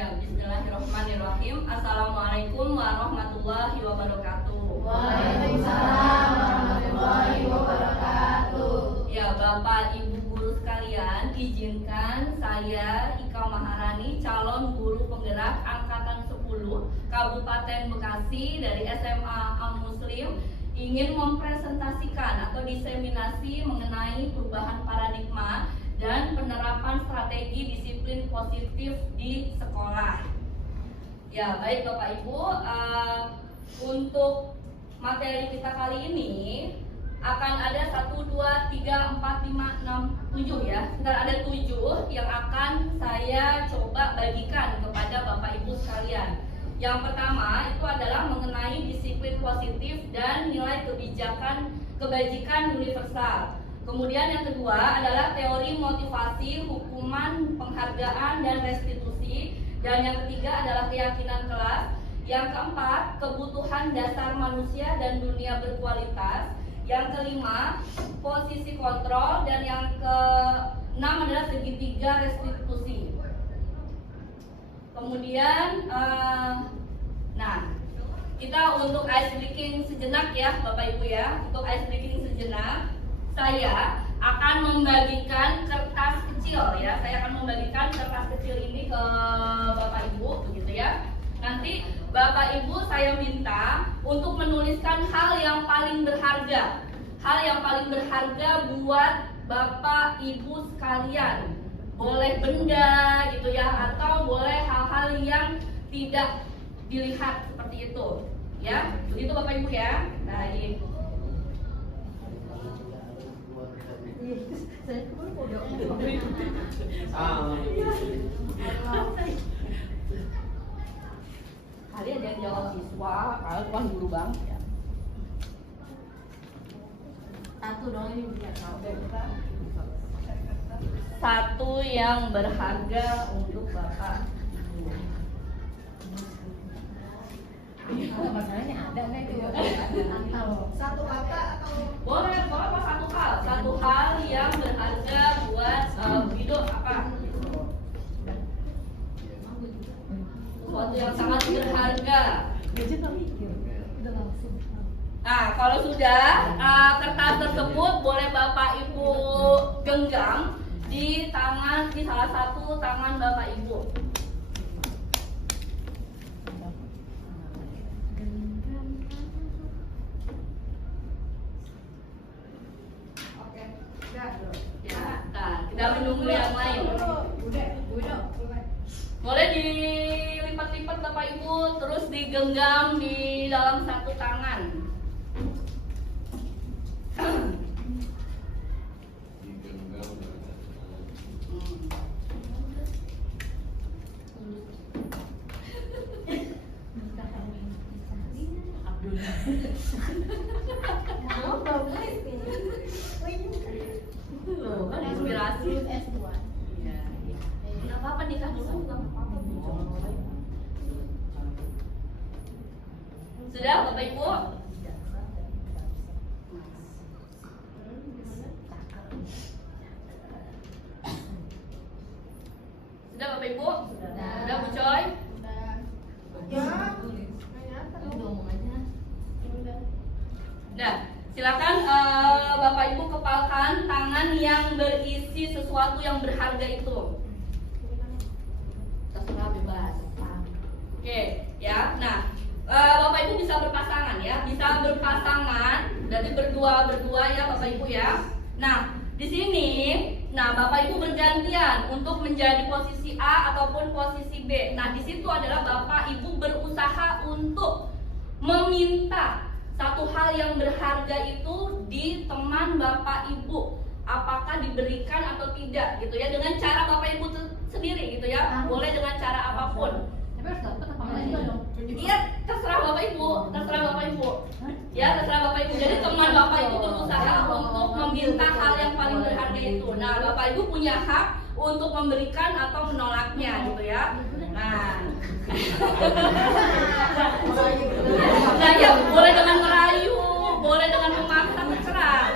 Ya, bismillahirrahmanirrahim. Assalamualaikum warahmatullahi wabarakatuh. Waalaikumsalam warahmatullahi wabarakatuh. Ya, Bapak Ibu guru sekalian, izinkan saya Ika Maharani, calon guru penggerak angkatan 10 Kabupaten Bekasi dari SMA Am Muslim, ingin mempresentasikan atau diseminasi mengenai perubahan paradigma dan penerapan strategi disiplin positif di sekolah. Ya, baik Bapak Ibu, untuk materi kita kali ini akan ada 1, 2, 3, 4, 5, 6, 7 ya. Sekitar ada 7 yang akan saya coba bagikan kepada Bapak Ibu sekalian. Yang pertama itu adalah mengenai disiplin positif dan nilai kebajikan universal. Kemudian yang kedua adalah teori motivasi, hukuman, penghargaan, dan restitusi. Dan yang ketiga adalah keyakinan kelas. Yang keempat, kebutuhan dasar manusia dan dunia berkualitas. Yang kelima, posisi kontrol. Dan yang keenam adalah segitiga restitusi. Kemudian, kita untuk ice breaking sejenak ya Bapak Ibu ya. Untuk ice breaking sejenak, saya akan membagikan kertas kecil ya. Saya akan membagikan kertas kecil ini ke Bapak Ibu, begitu ya. Nanti Bapak Ibu saya minta untuk menuliskan hal yang paling berharga. Hal yang paling berharga buat Bapak Ibu sekalian. Boleh benda gitu ya, atau boleh hal-hal yang tidak dilihat seperti itu ya. Begitu Bapak Ibu ya. Baik. Kalian ada yang jawab siswa, kalau bukan guru bang ya. Satu dong ini bisa Satu yang berharga untuk Bapak. masalahnya ada nggak itu? Satu kata atau Boleh apa satu hal? Satu hal yang berharga buat hidup apa? Sesuatu yang sangat berharga. Nah, kalau sudah kertas tersebut boleh Bapak Ibu genggam di salah satu tangan Bapak Ibu. oke. Ya, nah, kita menunggu yang lain. Udah. Boleh dilipat-lipat Bapak Ibu, terus digenggam di dalam satu tangan. Kan inspirasi. Iya. Nggak apa-apa nikah dulu nggak apa-apa. Sudah Bapak Ibu? Sudah Bapak Ibu? Sudah Bu Coy? Nah, silakan Bapak Ibu kepalkan tangan yang berisi sesuatu yang berharga itu. Terserah bebas. Oke, ya. Nah, Bapak Ibu bisa berpasangan ya, bisa berpasangan, berarti berdua ya Bapak Ibu ya. Nah, di sini, Bapak Ibu bergantian untuk menjadi posisi A ataupun posisi B. Nah, di situ adalah Bapak Ibu berusaha untuk meminta satu hal yang berharga itu di teman Bapak Ibu, apakah diberikan atau tidak gitu ya, dengan cara Bapak Ibu sendiri gitu ya, boleh dengan cara apapun. Iya, terserah Bapak Ibu, ya terserah Bapak Ibu. Jadi teman Bapak Ibu berusaha untuk meminta hal yang paling berharga itu. Nah, Bapak Ibu punya hak untuk memberikan atau menolaknya gitu ya. Nah ya boleh dengan merayu, boleh dengan memaksa, terserah.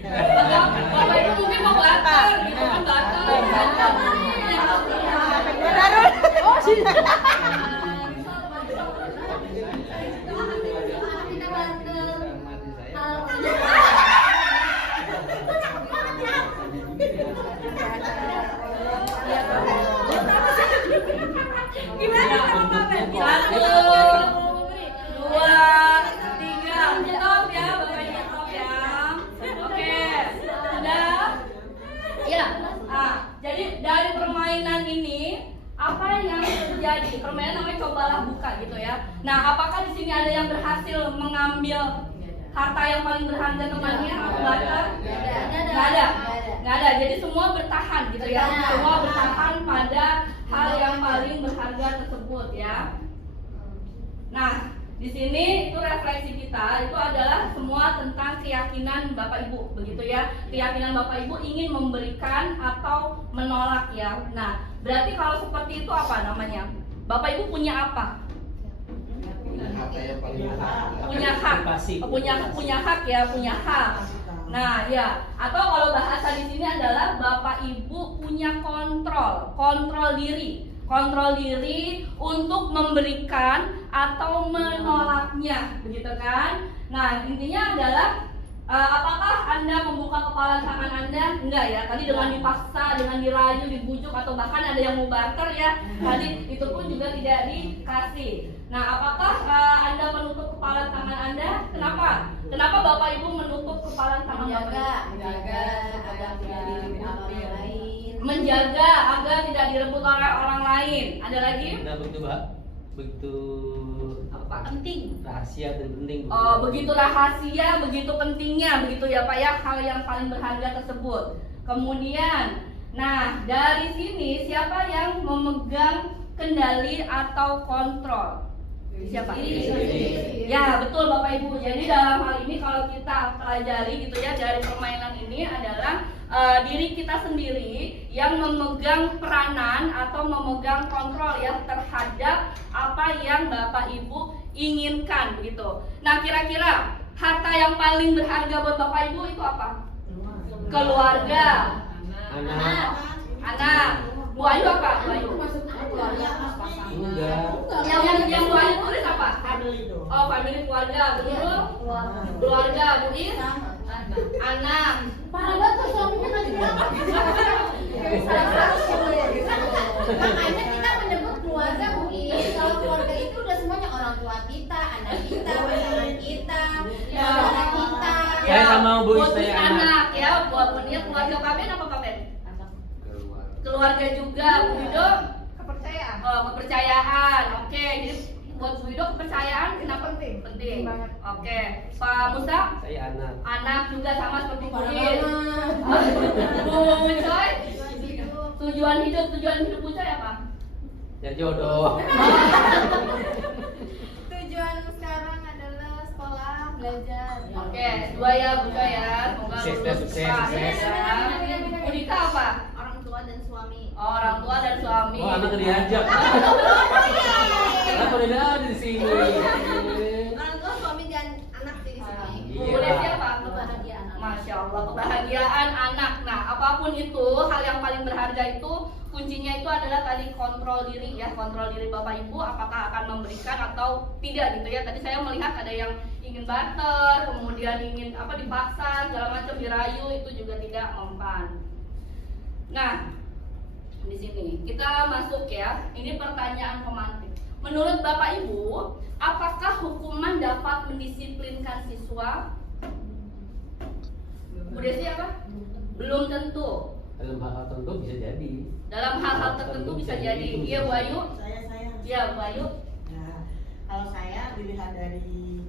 Bapak Ibu mungkin mau barter, gitu kan barter. Oh, sih. Satu, dua, tiga. Stop ya, Bapak Ibu, stop ya. Oke, sudah. Ya, jadi dari permainan ini apa yang terjadi? Permainan namanya cobalah buka gitu ya. Nah, apakah di sini ada yang berhasil mengambil harta yang paling berharga temannya atau barter? Nggak ada. Nggak ada. Jadi semua bertahan gitu ya. Semua bertahan pada hal yang paling berharga tersebut ya. Nah, di sini itu refleksi kita itu adalah semua tentang keyakinan Bapak Ibu, begitu ya. Keyakinan Bapak Ibu ingin memberikan atau menolak ya. Nah, berarti kalau seperti itu apa namanya? Bapak Ibu punya apa? Punya hak. Punya hak ya, punya hak. Nah, ya. Atau kalau bahasa di sini adalah Bapak Ibu punya kontrol diri. Kontrol diri untuk memberikan atau menolaknya, begitu kan? Nah, intinya adalah apakah Anda membuka kepala tangan Anda? Enggak ya. Tadi dengan dipaksa, dengan dirayu, dibujuk atau bahkan ada yang mau barter ya. Tadi itu pun juga tidak dikasih. Nah, apakah Anda menutup kepala tangan Anda? Kenapa? Kenapa Bapak Ibu menutup kepala tangan Bapak? Menjaga agar tidak direbut oleh orang lain. Ada lagi? Nah, begitu Apa penting? rahasia dan penting. Oh, begitu rahasia, begitu pentingnya, begitu ya Pak ya, hal yang paling berharga tersebut. Kemudian, nah dari sini siapa yang memegang kendali atau kontrol? Siapa? Ya betul Bapak Ibu. Jadi dalam hal ini kalau kita pelajari gitu ya dari permainan ini adalah diri kita sendiri yang memegang peranan atau memegang kontrol ya terhadap apa yang Bapak Ibu inginkan begitu. Nah kira-kira harta yang paling berharga buat Bapak Ibu itu apa? Keluarga, anak. Bu Ayu apa? Bu Ayu. Yang Bu Ayu tulis apa? Oh, family keluarga. Betul? Keluarga. Bu Is? Anak. Parah tuh suaminya ngasih berapa? Makanya kita menyebut keluarga, Bu Is. Kalau keluarga itu udah semuanya orang tua kita, anak kita, pasangan kita, saudara kita. Saya sama Bu Is, Buat saya anak ya. Buat punya keluarga Pak Ben apa Pak Ben? Keluarga juga. Bu Wido? Kepercayaan. Oh, kepercayaan. Oke, jadi buat Bu Wido kepercayaan kenapa penting? Penting. Oke. Pak Musa? Saya anak. Anak juga sama seperti Bu Is. Bu Coy? Tujuan hidup Bu Coy apa? Ya jodoh. Tujuan sekarang adalah sekolah, belajar. Oke, dua ya Bu Coy ya. Semoga Sukses, lulus sukses, cepat, sukses. ya. Bu Dita apa? Orang tua dan suami. Oh, orang tua dan suami. Oh, anak diajak. Kenapa tidak ada di sini? Orang tua, suami dan anak sih di sini. Bu Iya. Desi apa? Kebahagiaan anak. Masya Allah, kebahagiaan anak. Nah, apapun itu, hal yang paling berharga itu kuncinya itu adalah tadi kontrol diri ya, kontrol diri Bapak Ibu apakah akan memberikan atau tidak gitu ya. Tadi saya melihat ada yang ingin barter, kemudian ingin apa dipaksa, segala macam dirayu, itu juga tidak mempan. Nah, di sini kita masuk ya. Ini pertanyaan pemantik. Menurut Bapak Ibu, apakah hukuman dapat mendisiplinkan siswa? Bu Desi apa? Belum tentu. Dalam hal tertentu bisa jadi. Dalam hal-hal tertentu bisa jadi. Iya Bu Ayu? Saya. Iya Bu Ayu. Nah, kalau saya dilihat dari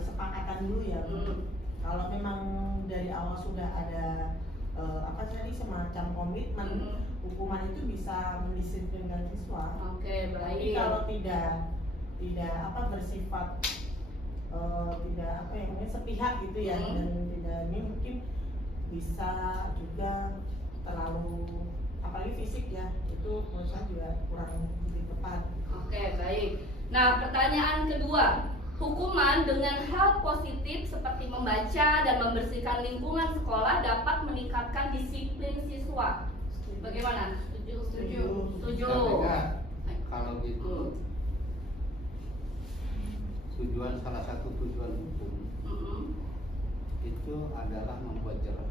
kesepakatan dulu ya, Bu. Kalau memang dari awal sudah ada apa tadi semacam komitmen, hukuman itu bisa mendisiplinkan siswa. Oke, Tapi baik. kalau tidak apa bersifat tidak apa yang namanya sepihak gitu ya, dan tidak ini mungkin bisa juga terlalu apalagi fisik ya, itu menurut saya juga kurang lebih tepat. Oke, baik. Nah, pertanyaan kedua. hukuman dengan hal positif seperti membaca dan membersihkan lingkungan sekolah dapat meningkatkan disiplin siswa. Bagaimana? Setuju? Setuju. Kalau gitu salah satu tujuan hukum itu adalah membuat jerah.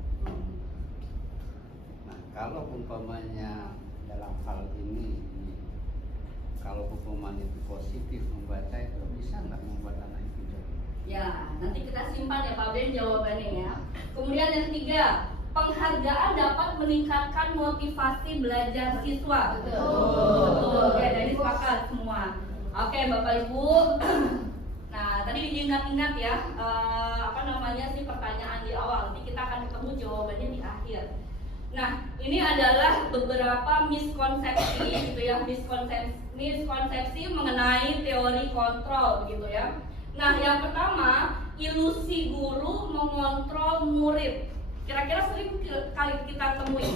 Nah, kalau umpamanya dalam hal ini, kalau hukuman itu positif membaca itu bisa nggak membuat anak itu jerah? Ya, nanti kita simpan ya Pak Ben jawabannya ya. Kemudian yang ketiga, penghargaan dapat meningkatkan motivasi belajar siswa. Betul. Oke, jadi sepakat semua. Oke, Bapak Ibu. Nah, tadi diingat-ingat ya, pertanyaan di awal. Nanti kita akan ketemu jawabannya di akhir. Nah, ini adalah beberapa miskonsepsi gitu ya, miskonsepsi mengenai teori kontrol gitu ya. Nah, yang pertama, ilusi guru mengontrol murid. Kira-kira sering kali kita temui.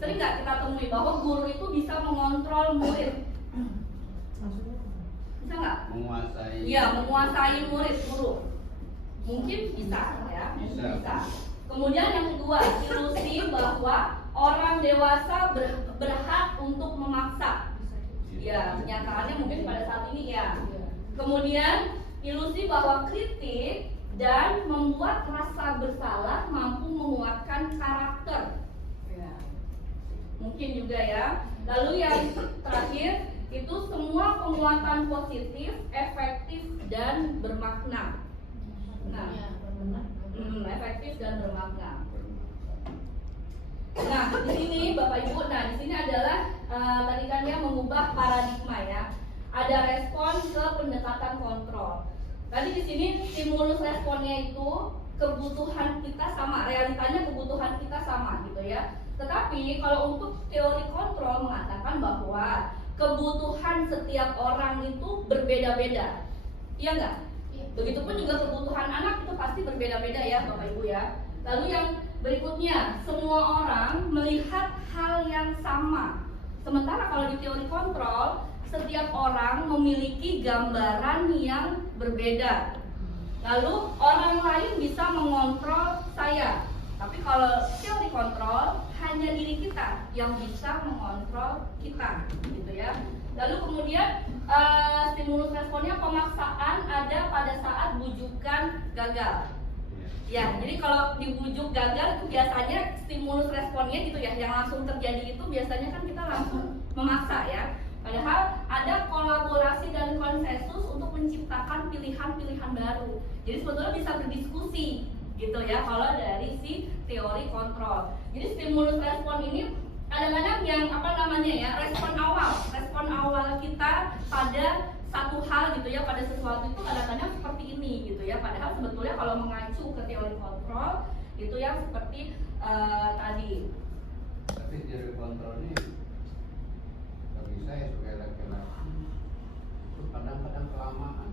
Sering nggak kita temui bahwa guru itu bisa mengontrol murid? Bisa nggak? Menguasai. Iya, menguasai murid guru. Mungkin bisa ya. Bisa. Kemudian yang kedua, ilusi bahwa orang dewasa berhak untuk memaksa. Ya, kenyataannya mungkin pada saat ini ya. Kemudian ilusi bahwa kritik dan membuat rasa bersalah mampu menguatkan karakter. Ya. Mungkin juga ya. Lalu yang terakhir itu semua penguatan positif, efektif dan bermakna. Nah, efektif dan bermakna. Nah, di sini Bapak Ibu, di sini adalah tadi kan dia mengubah paradigma ya. Ada respon ke pendekatan kontrol. Tadi di sini stimulus responnya itu kebutuhan kita sama, realitanya kebutuhan kita sama gitu ya. Tetapi kalau untuk teori kontrol mengatakan bahwa kebutuhan setiap orang itu berbeda-beda. Iya enggak? Begitupun juga kebutuhan anak itu pasti berbeda-beda ya Bapak Ibu ya. Lalu yang berikutnya, semua orang melihat hal yang sama. Sementara kalau di teori kontrol, setiap orang memiliki gambaran yang berbeda. Lalu orang lain bisa mengontrol saya. Tapi kalau teori kontrol, hanya diri kita yang bisa mengontrol kita, gitu ya. Lalu kemudian stimulus responnya pemaksaan ada pada saat bujukan gagal. Ya, jadi kalau dibujuk gagal itu biasanya stimulus responnya gitu ya, yang langsung terjadi itu biasanya kan kita langsung memaksa ya. Padahal ada kolaborasi dan konsensus untuk menciptakan pilihan-pilihan baru. Jadi sebetulnya bisa berdiskusi gitu ya kalau dari si teori kontrol. Jadi stimulus respon ini kadang-kadang yang respon awal kita pada satu hal gitu ya, pada sesuatu itu kadang-kadang seperti ini gitu ya. Padahal sebetulnya kalau mengacu ke teori kontrol itu yang seperti tadi. Tapi teori kontrol ini bagi saya sebagai laki-laki itu kadang-kadang kelamaan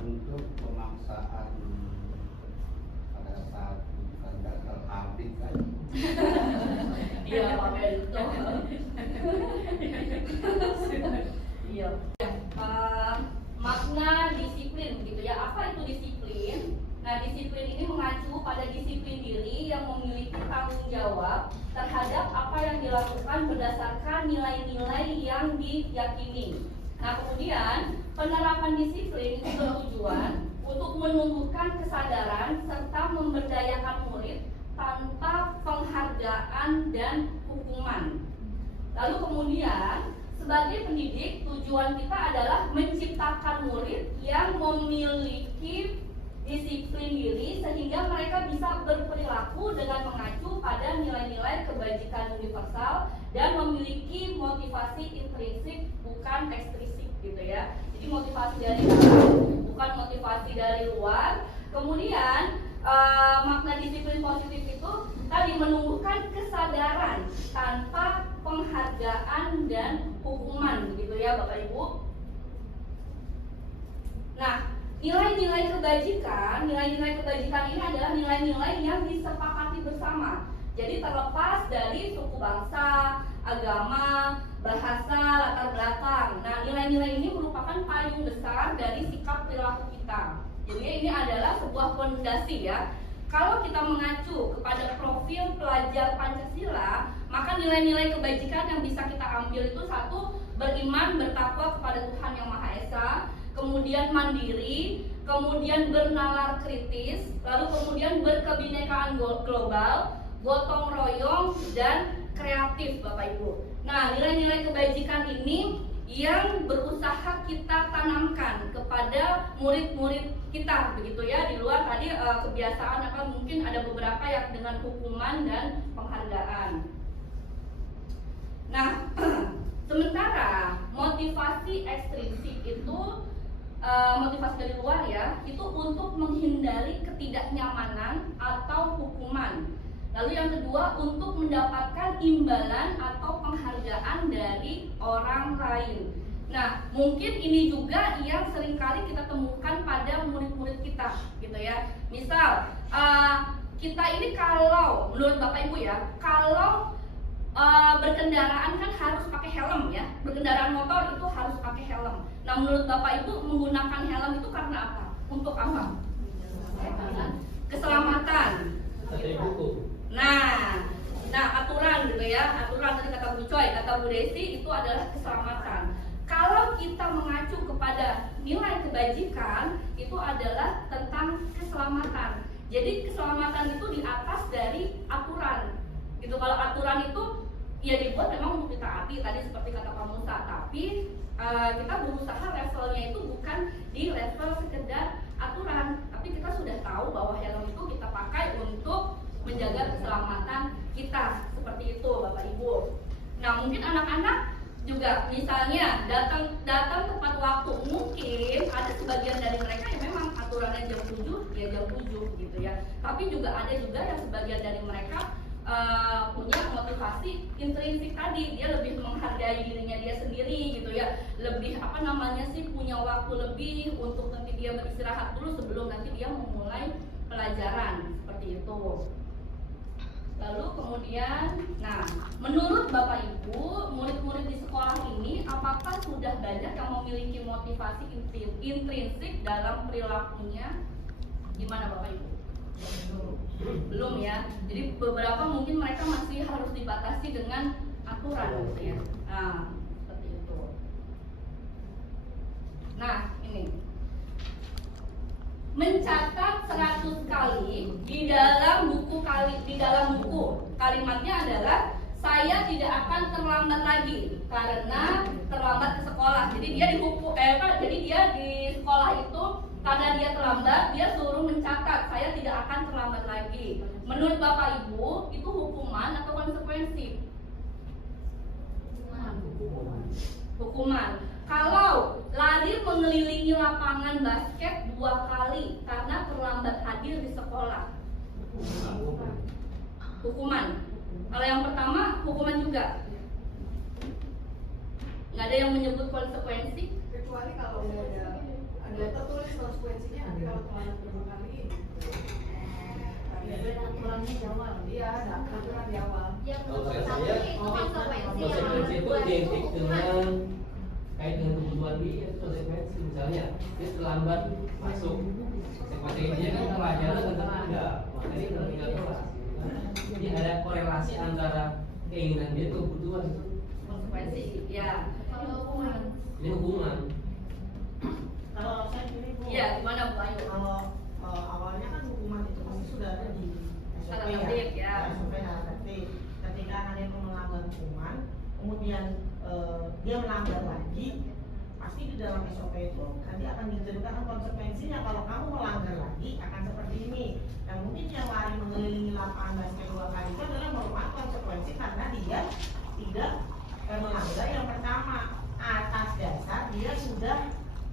untuk pemaksaan pada saat bukan gagal habis kan. Iya, Pak Ben. Iya. Makna disiplin gitu ya. Apa itu disiplin? Nah, disiplin ini mengacu pada disiplin diri yang memiliki tanggung jawab terhadap apa yang dilakukan berdasarkan nilai-nilai yang diyakini. Nah, kemudian penerapan disiplin itu bertujuan untuk menumbuhkan kesadaran serta memberdayakan murid tanpa penghargaan dan hukuman. Lalu kemudian sebagai pendidik, tujuan kita adalah menciptakan murid yang memiliki disiplin diri sehingga mereka bisa berperilaku dengan mengacu pada nilai-nilai kebajikan universal dan memiliki motivasi intrinsik bukan ekstrinsik gitu ya. Jadi motivasi dari dalam bukan motivasi dari luar. Kemudian makna disiplin positif itu tadi menumbuhkan kesadaran tanpa penghargaan dan hukuman begitu ya Bapak Ibu. Nah, nilai-nilai kebajikan ini adalah nilai-nilai yang disepakati bersama. Jadi terlepas dari suku bangsa agama, bahasa, latar belakang. Nah, nilai-nilai ini merupakan payung besar dari sikap perilaku kita. Jadi ini adalah sebuah fondasi ya. Kalau kita mengacu kepada profil pelajar Pancasila, maka nilai-nilai kebajikan yang bisa kita ambil itu satu, beriman, bertakwa kepada Tuhan Yang Maha Esa, kemudian mandiri, kemudian bernalar kritis, lalu kemudian berkebinekaan global, gotong royong, dan kreatif Bapak Ibu. Nah, nilai-nilai kebajikan ini yang berusaha kita tanamkan kepada murid-murid kita, begitu ya, di luar tadi kebiasaan apa mungkin ada beberapa yang dengan hukuman dan penghargaan. Nah, sementara motivasi ekstrinsik itu motivasi dari luar ya, itu untuk menghindari ketidaknyamanan atau hukuman. Lalu yang kedua, untuk mendapatkan imbalan atau penghargaan dari orang lain. Nah, mungkin ini juga yang seringkali kita temukan pada murid-murid kita, gitu ya. Misal, kita ini kalau menurut Bapak Ibu ya, kalau berkendaraan kan harus pakai helm ya. Berkendaraan motor itu harus pakai helm. Nah, menurut Bapak Ibu menggunakan helm itu karena apa? Untuk apa? Keselamatan. Dari buku. Nah aturan gitu ya, aturan tadi kata Bu Coy, kata Bu Desi itu adalah keselamatan. Kalau kita mengacu kepada nilai kebajikan, itu adalah tentang keselamatan. Jadi keselamatan itu di atas dari aturan. Gitu, kalau aturan itu ya dibuat memang untuk ditaati tadi seperti kata Pak Musa, tapi kita berusaha levelnya itu bukan di level sekedar aturan, tapi kita sudah tahu bahwa helm itu kita pakai untuk menjaga keselamatan kita, seperti itu Bapak Ibu. Nah, mungkin anak-anak juga misalnya datang tepat waktu, mungkin ada sebagian dari mereka yang memang aturannya jam 7 ya jam 7 gitu ya. Tapi juga ada juga yang sebagian dari mereka punya motivasi intrinsik tadi, dia lebih menghargai dirinya dia sendiri gitu ya, lebih punya waktu lebih untuk nanti dia beristirahat dulu sebelum nanti dia memulai pelajaran, seperti itu. Lalu kemudian, nah, menurut Bapak Ibu, murid-murid di sekolah ini apakah sudah banyak yang memiliki motivasi intrinsik dalam perilakunya? Gimana Bapak Ibu? Belum ya. Jadi beberapa mungkin mereka masih harus dibatasi dengan aturan gitu ya. Nah, seperti itu. Nah, ini mencatat 100 kali di dalam buku kalimatnya adalah saya tidak akan terlambat lagi karena terlambat ke sekolah. Jadi dia dia di sekolah itu karena dia terlambat, dia suruh mencatat saya tidak akan terlambat lagi. Menurut Bapak Ibu itu hukuman atau konsekuensi? Hukuman. Kalau lari mengelilingi lapangan basket 2 kali karena terlambat hadir di sekolah, hukuman. Kalau yang pertama, hukuman juga. Nggak ada yang menyebut konsekuensi. Kecuali kalau ada tertulis konsekuensinya, nanti kalau terlambat berapa kali. Ada aturannya di awal. Iya, ada aturan di awal. Yang Kalau kata pertama saya, itu konsekuensi konsekuensi itu yang identik hukuman. dengan kait dengan kebutuhan dia, itu konsekuensi. Misalnya dia terlambat masuk, konsekuensinya kan pelajaran tentang ada materi tertinggal kelas. Jadi ada korelasi antara keinginan dia ke kebutuhan itu. Konsekuensi, ya. Kalau hukuman, Ini hukuman. Kalau saya gini Bu, Iya, gimana Bu Ayu? kalau awalnya kan hukuman itu pasti sudah ada di Tata SOP tertib, ya. SOP tata tertib. Ketika ada yang melanggar hukuman, kemudian dia melanggar lagi, pasti di dalam SOP itu nanti akan diceritakan konsekuensinya. Kalau kamu melanggar lagi akan seperti ini. Dan mungkin yang lari mengelilingi lapangan basket 2 kali itu adalah merupakan konsekuensi karena dia tidak melanggar yang pertama, atas dasar dia sudah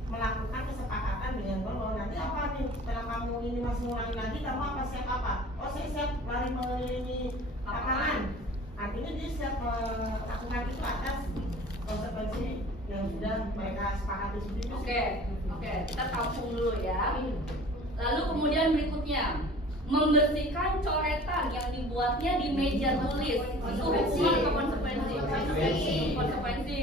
melakukan kesepakatan dengan bahwa nanti apa nih setelah kamu ini masih ngulangi lagi, kamu apa siap apa? Oh saya siap lari mengelilingi lapangan. Artinya dia siap melakukan itu atas konsekuensi yang sudah mereka sepakati seperti itu. Oke, kita tampung dulu ya. Lalu kemudian berikutnya, membersihkan coretan yang dibuatnya di meja tulis. Itu hukuman atau konsekuensi? Konsekuensi.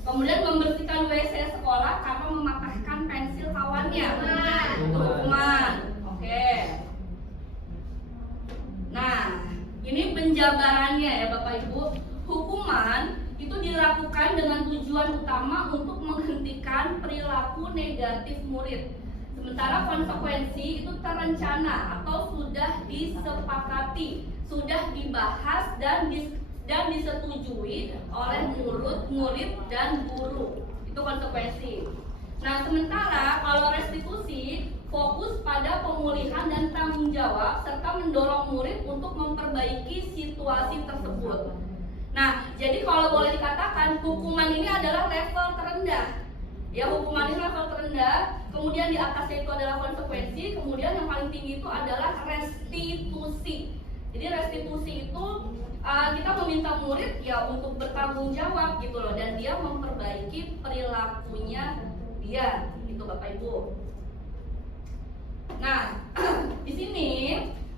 Kemudian membersihkan WC sekolah karena mematahkan pensil kawannya. Hukuman. Oke. Nah, ini penjabarannya ya Bapak Ibu. Hukuman itu dilakukan dengan tujuan utama untuk menghentikan perilaku negatif murid. Sementara konsekuensi itu terencana atau sudah disepakati, sudah dibahas dan disetujui oleh murid dan guru. Itu konsekuensi. Nah, sementara kalau restitusi fokus pada pemulihan dan tanggung jawab serta mendorong murid untuk memperbaiki situasi tersebut. Nah, jadi kalau boleh dikatakan hukuman ini adalah level terendah. Ya, hukuman ini level terendah, kemudian di atasnya itu adalah konsekuensi, kemudian yang paling tinggi itu adalah restitusi. Jadi restitusi itu kita meminta murid ya untuk bertanggung jawab gitu loh, dan dia memperbaiki perilakunya dia, itu Bapak Ibu. Nah, di sini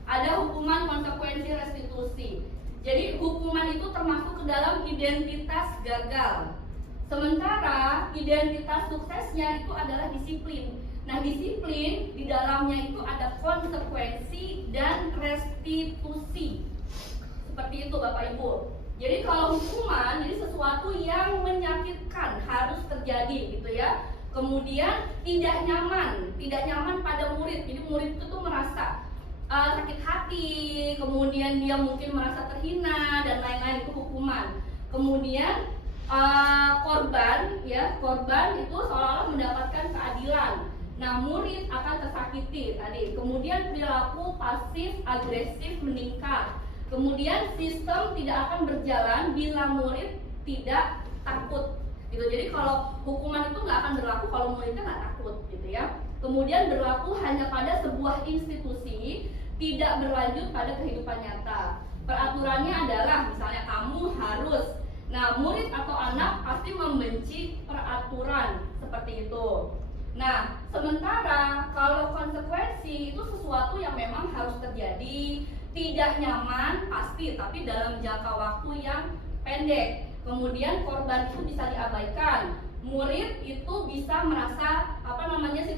ada hukuman, konsekuensi, restitusi. Jadi hukuman itu termasuk ke dalam identitas gagal. Sementara identitas suksesnya itu adalah disiplin. Nah, disiplin di dalamnya itu ada konsekuensi dan restitusi. Seperti itu Bapak Ibu. Jadi kalau hukuman, jadi sesuatu yang menyakitkan harus terjadi gitu ya. Kemudian tidak nyaman pada murid. Jadi murid itu tuh merasa sakit hati, kemudian dia mungkin merasa terhina dan lain-lain, itu hukuman. Kemudian korban itu seolah-olah mendapatkan keadilan. Nah, murid akan tersakiti tadi. Kemudian perilaku pasif agresif meningkat. Kemudian sistem tidak akan berjalan bila murid tidak takut. Gitu. Jadi kalau hukuman itu nggak akan berlaku kalau muridnya nggak takut, gitu ya. Kemudian berlaku hanya pada sebuah institusi, tidak berlanjut pada kehidupan nyata. Peraturannya adalah misalnya kamu harus. Nah, murid atau anak pasti membenci peraturan seperti itu. Nah, sementara kalau konsekuensi itu sesuatu yang memang harus terjadi, tidak nyaman pasti, tapi dalam jangka waktu yang pendek. Kemudian korban itu bisa diabaikan. Murid itu bisa merasa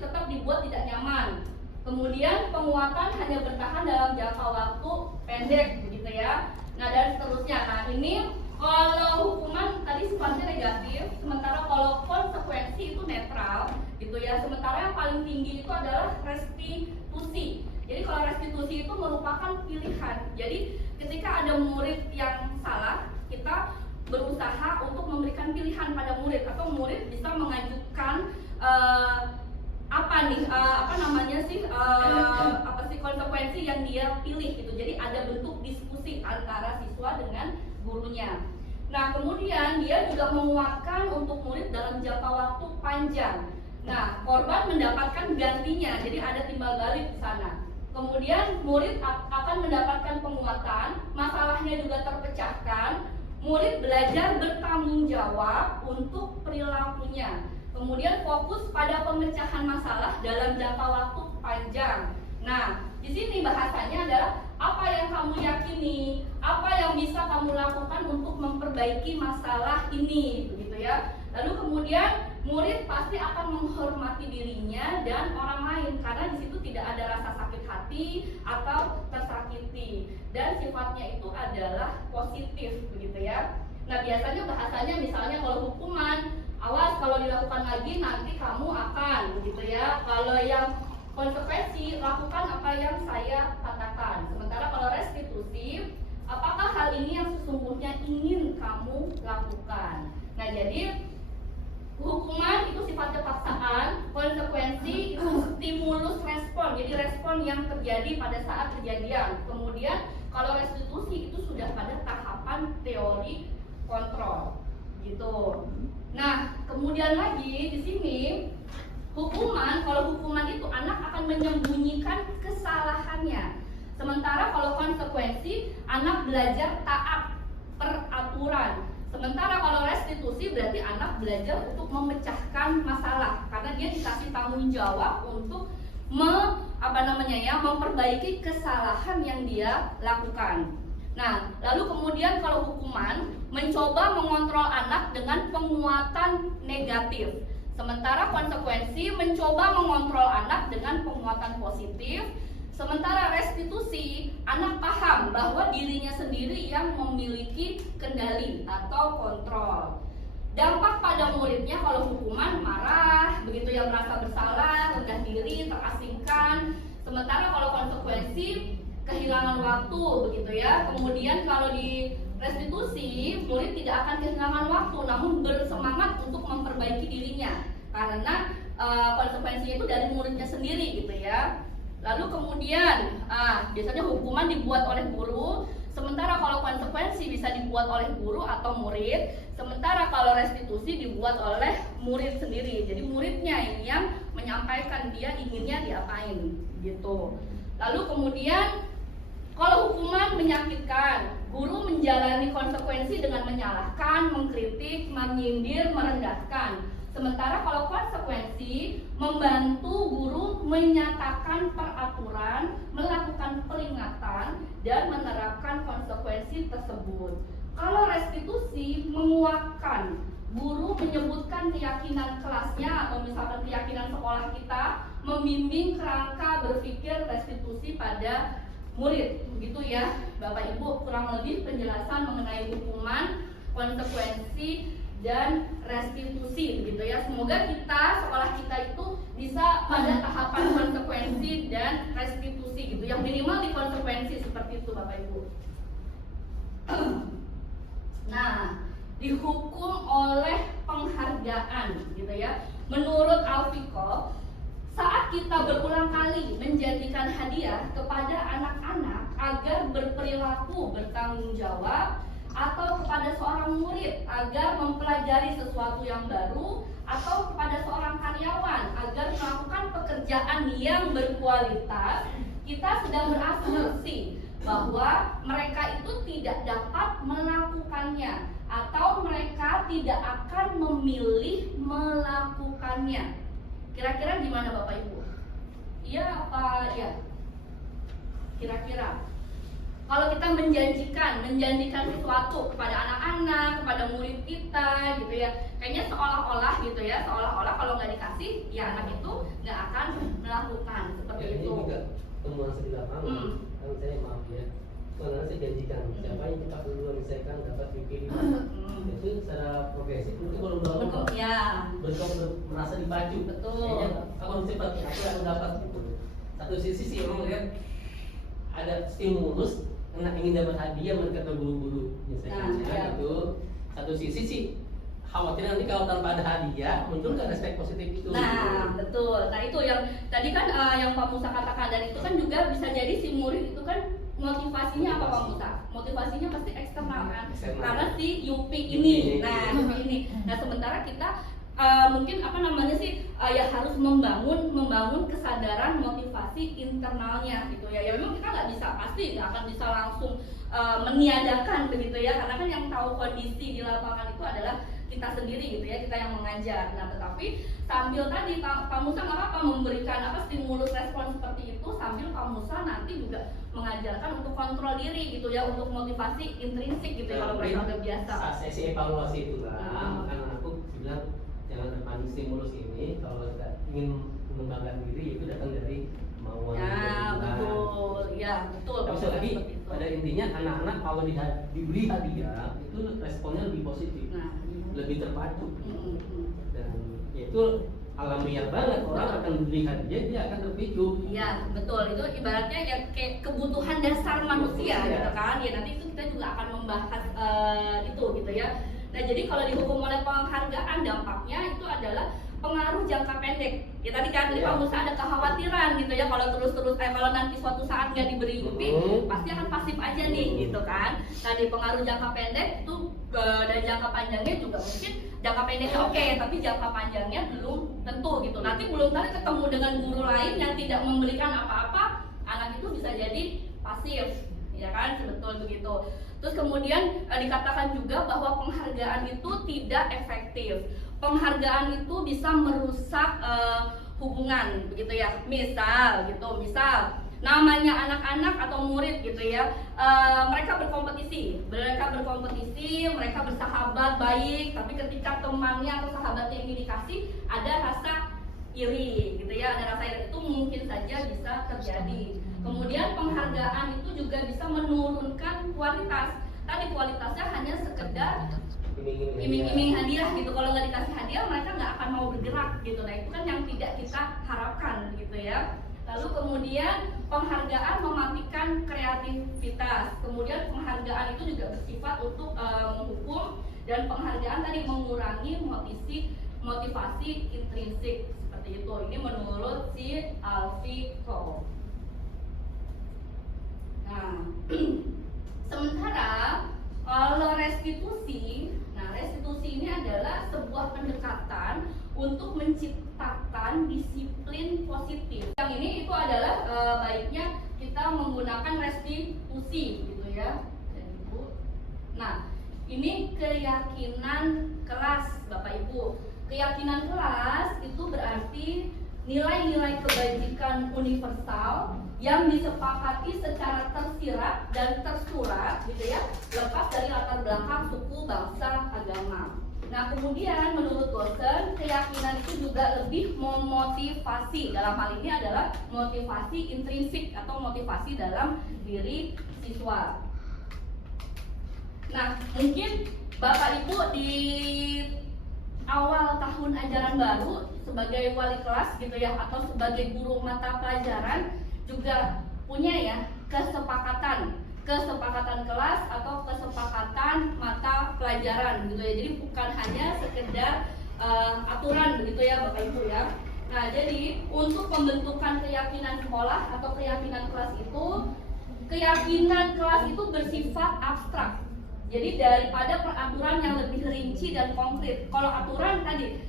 tetap dibuat tidak nyaman. Kemudian penguatan hanya bertahan dalam jangka waktu pendek, begitu ya. Nah, dan seterusnya. Nah, ini kalau hukuman tadi sifatnya negatif, sementara kalau konsekuensi itu netral, gitu ya. Sementara yang paling tinggi itu adalah restitusi. Jadi kalau restitusi itu merupakan pilihan. Jadi ketika ada murid yang salah, kita berusaha untuk memberikan pilihan pada murid, atau murid bisa mengajukan konsekuensi yang dia pilih gitu. Jadi ada bentuk diskusi antara siswa dengan gurunya. Nah, kemudian dia juga menguatkan untuk murid dalam jangka waktu panjang. Nah, korban mendapatkan gantinya, jadi ada timbal balik di sana. Kemudian murid akan mendapatkan penguatan, masalahnya juga terpecahkan. Murid belajar bertanggung jawab untuk perilakunya. Kemudian fokus pada pemecahan masalah dalam jangka waktu panjang. Nah, di sini bahasanya adalah apa yang kamu yakini, apa yang bisa kamu lakukan untuk memperbaiki masalah ini, begitu ya. Lalu kemudian murid pasti akan menghormati dirinya dan orang lain, karena di situ tidak ada rasa sakit hati atau tersakiti, dan sifatnya itu adalah positif, begitu ya. Nah, biasanya bahasanya misalnya kalau hukuman, awas kalau dilakukan lagi nanti kamu akan, begitu ya. Kalau yang konsekuensi, lakukan apa yang saya katakan. Sementara kalau restitusi, apakah hal ini yang sesungguhnya ingin kamu lakukan. Nah, jadi hukuman itu sifatnya paksaan, konsekuensi itu stimulus respon, jadi respon yang terjadi pada saat kejadian. Kemudian kalau restitusi itu sudah pada tahapan teori kontrol, gitu. Nah, kemudian lagi di sini hukuman, kalau hukuman itu anak akan menyembunyikan kesalahannya. Sementara kalau konsekuensi, anak belajar taat peraturan. Sementara kalau restitusi berarti anak belajar untuk memecahkan masalah, karena dia dikasih tanggung jawab untuk memperbaiki kesalahan yang dia lakukan. Nah, lalu kemudian kalau hukuman mencoba mengontrol anak dengan penguatan negatif, sementara konsekuensi mencoba mengontrol anak dengan penguatan positif. Sementara restitusi, anak paham bahwa dirinya sendiri yang memiliki kendali atau kontrol. Dampak pada muridnya kalau hukuman marah, begitu ya, merasa bersalah, rendah diri, terasingkan. Sementara kalau konsekuensi kehilangan waktu, begitu ya. Kemudian kalau di restitusi, murid tidak akan kehilangan waktu, namun bersemangat untuk memperbaiki dirinya karena konsekuensinya itu dari muridnya sendiri, gitu ya. Lalu kemudian biasanya hukuman dibuat oleh guru, sementara kalau konsekuensi bisa dibuat oleh guru atau murid, sementara kalau restitusi dibuat oleh murid sendiri. Jadi muridnya ini yang menyampaikan dia inginnya diapain, gitu. Lalu kemudian kalau hukuman menyakitkan, guru menjalani konsekuensi dengan menyalahkan, mengkritik, menyindir, merendahkan. Sementara kalau konsekuensi membantu guru menyatakan peraturan, melakukan peringatan, dan menerapkan konsekuensi tersebut. Kalau restitusi menguatkan, guru menyebutkan keyakinan kelasnya atau misalkan keyakinan sekolah kita, membimbing kerangka berpikir restitusi pada murid. Begitu ya Bapak Ibu, kurang lebih penjelasan mengenai hukuman, konsekuensi, dan restitusi, begitu ya. Semoga sekolah kita itu bisa pada tahapan konsekuensi dan restitusi, gitu. Yang minimal di konsekuensi seperti itu Bapak Ibu. Nah, dihukum oleh penghargaan, gitu ya. Menurut Alfiko, saat kita berulang kali menjanjikan hadiah kepada anak-anak agar berperilaku bertanggung jawab, atau kepada seorang murid agar mempelajari sesuatu yang baru, atau kepada seorang karyawan agar melakukan pekerjaan yang berkualitas, kita sedang berasumsi bahwa mereka itu tidak dapat melakukannya atau mereka tidak akan memilih melakukannya. Kira-kira gimana Bapak Ibu? Iya apa ya? Kira-kira kalau kita menjanjikan sesuatu kepada anak-anak, kepada murid kita, gitu ya, kayaknya seolah-olah gitu ya, seolah-olah kalau nggak dikasih, ya anak itu nggak akan melakukan seperti ya, itu. Ini juga temuan di lapangan, kan saya maaf ya, karena saya janjikan siapa yang kita perlu misalkan dapat dipilih, itu secara progresif mungkin belum Ya. merasa dipacu. Betul. Kayaknya kalau cepat aku akan dapat gitu. Satu sisi sih emang lihat ada stimulus karena ingin dapat hadiah mereka ke guru-guru misalnya gitu. Satu sisi sih khawatir nanti kalau tanpa ada hadiah muncul nggak respect positif itu. Nah betul. Nah itu yang tadi kan yang Pak Musa katakan, dan itu kan juga bisa jadi si murid itu kan motivasinya apa Pak Musa? Motivasinya pasti eksternal kan? Karena si Yupi ini. Nah Yupi ini. Nah sementara kita mungkin ya harus membangun kesadaran motivasi internalnya gitu ya. Ya memang kita nggak akan bisa langsung meniadakan begitu ya, karena kan yang tahu kondisi di lapangan itu adalah kita sendiri gitu ya, kita yang mengajar. Nah tetapi sambil tadi Pak Musa nggak apa-apa memberikan stimulus respon seperti itu, sambil Pak Musa nanti juga mengajarkan untuk kontrol diri gitu ya, untuk motivasi intrinsik gitu ya, kalau mereka udah biasa. Sesi evaluasi itu kan aku bilang jangan terpancing stimulus ini, kalau kita ingin mengembangkan diri itu datang dari kemauan. Ya betul, ya betul. Tapi sekali lagi pada intinya anak-anak kalau diberi hadiah itu responnya lebih positif, lebih terpacu. Dan ya itu alamiah banget, orang akan diberi hadiah dia akan terpicu. Iya betul, itu ibaratnya ya kayak kebutuhan dasar manusia gitu kan. Ya nanti itu kita juga akan membahas itu gitu ya. Nah jadi kalau dihukum oleh penghargaan, dampaknya itu adalah pengaruh jangka pendek. Ya tadi kan Pak Musa ada kekhawatiran gitu ya, kalau kalau nanti suatu saat nggak diberi Yupi, pasti akan pasif aja nih gitu kan. Tadi pengaruh jangka pendek itu dan jangka panjangnya juga mungkin jangka pendeknya oke, tapi jangka panjangnya belum tentu gitu. Nanti belum kali ketemu dengan guru lain yang tidak memberikan apa-apa, anak itu bisa jadi pasif, ya kan, betul begitu. Terus kemudian dikatakan juga bahwa penghargaan itu tidak efektif. Penghargaan itu bisa merusak hubungan begitu ya. Misal namanya anak-anak atau murid gitu ya, mereka berkompetisi, mereka bersahabat baik, tapi ketika temannya atau sahabatnya ini dikasih, ada rasa iri gitu ya, ada rasa iri, itu mungkin saja bisa terjadi. Kemudian penghargaan itu juga bisa menurunkan kualitas. Tadi kualitasnya hanya sekedar iming-iming hadiah gitu. Kalau nggak dikasih hadiah, mereka nggak akan mau bergerak gitu. Nah itu kan yang tidak kita harapkan gitu ya. Lalu kemudian penghargaan mematikan kreativitas. Kemudian penghargaan itu juga bersifat untuk menghukum, dan penghargaan tadi mengurangi motivasi intrinsik seperti itu. Ini menurut si Alfie Koh. Nah, sementara kalau restitusi, restitusi ini adalah sebuah pendekatan untuk menciptakan disiplin positif. Yang ini itu adalah baiknya kita menggunakan restitusi gitu ya. Nah, ini keyakinan kelas Bapak Ibu. Keyakinan kelas itu berarti nilai-nilai kebajikan universal yang disepakati secara tersirat dan tersurat gitu ya, lepas dari latar belakang suku, bangsa, agama. Nah kemudian menurut Gossen, keyakinan itu juga lebih memotivasi. Dalam hal ini adalah motivasi intrinsik atau motivasi dalam diri siswa. Nah mungkin Bapak Ibu di awal tahun ajaran baru sebagai wali kelas gitu ya, atau sebagai guru mata pelajaran juga punya ya kesepakatan kelas atau kesepakatan mata pelajaran gitu ya. Jadi bukan hanya sekedar aturan begitu ya Bapak Ibu ya. Nah jadi untuk pembentukan keyakinan sekolah atau keyakinan kelas itu bersifat abstrak. Jadi daripada peraturan yang lebih rinci dan konkret. Kalau aturan tadi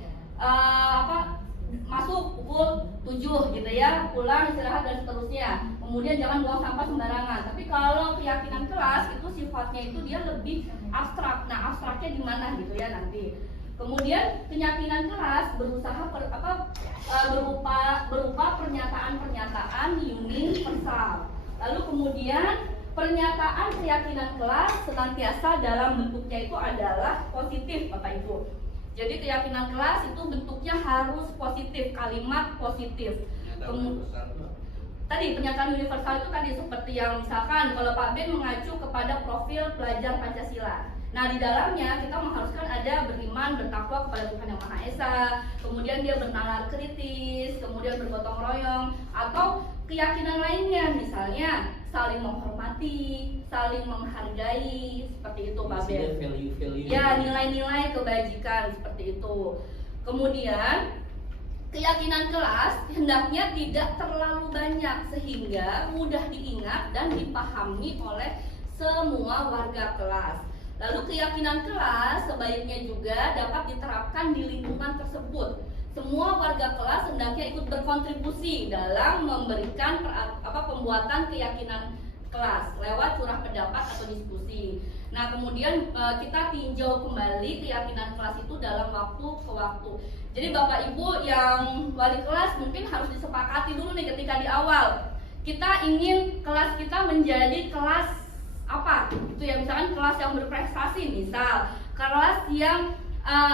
masuk pukul 7 gitu ya, pulang istirahat dan seterusnya. Kemudian jangan buang sampah sembarangan. Tapi kalau keyakinan kelas itu sifatnya itu dia lebih abstrak. Nah, abstraknya di mana gitu ya nanti. Kemudian keyakinan kelas berusaha berupa pernyataan-pernyataan universal. Lalu kemudian pernyataan keyakinan kelas senantiasa dalam bentuknya itu adalah positif Bapak Ibu. Jadi keyakinan kelas itu bentuknya harus positif, kalimat positif. Tadi pernyataan universal itu tadi seperti yang misalkan kalau Pak Ben mengacu kepada profil pelajar Pancasila. Nah di dalamnya kita mengharuskan ada beriman, bertakwa kepada Tuhan Yang Maha Esa, kemudian dia bernalar kritis, kemudian bergotong royong, atau keyakinan lainnya misalnya saling menghormati, saling menghargai, seperti itu Pak Ben. Ya, nilai-nilai kebajikan seperti itu. Kemudian keyakinan kelas hendaknya tidak terlalu banyak sehingga mudah diingat dan dipahami oleh semua warga kelas. Lalu keyakinan kelas sebaiknya juga dapat diterapkan di lingkungan tersebut. Semua warga kelas hendaknya ikut berkontribusi dalam memberikan pembuatan keyakinan kelas lewat curah pendapat atau diskusi. Nah kemudian kita tinjau kembali keyakinan kelas itu dalam waktu ke waktu. Jadi Bapak Ibu yang wali kelas mungkin harus disepakati dulu nih ketika di awal. Kita ingin kelas kita menjadi kelas apa? Itu ya, misalkan kelas yang berprestasi, misal kelas yang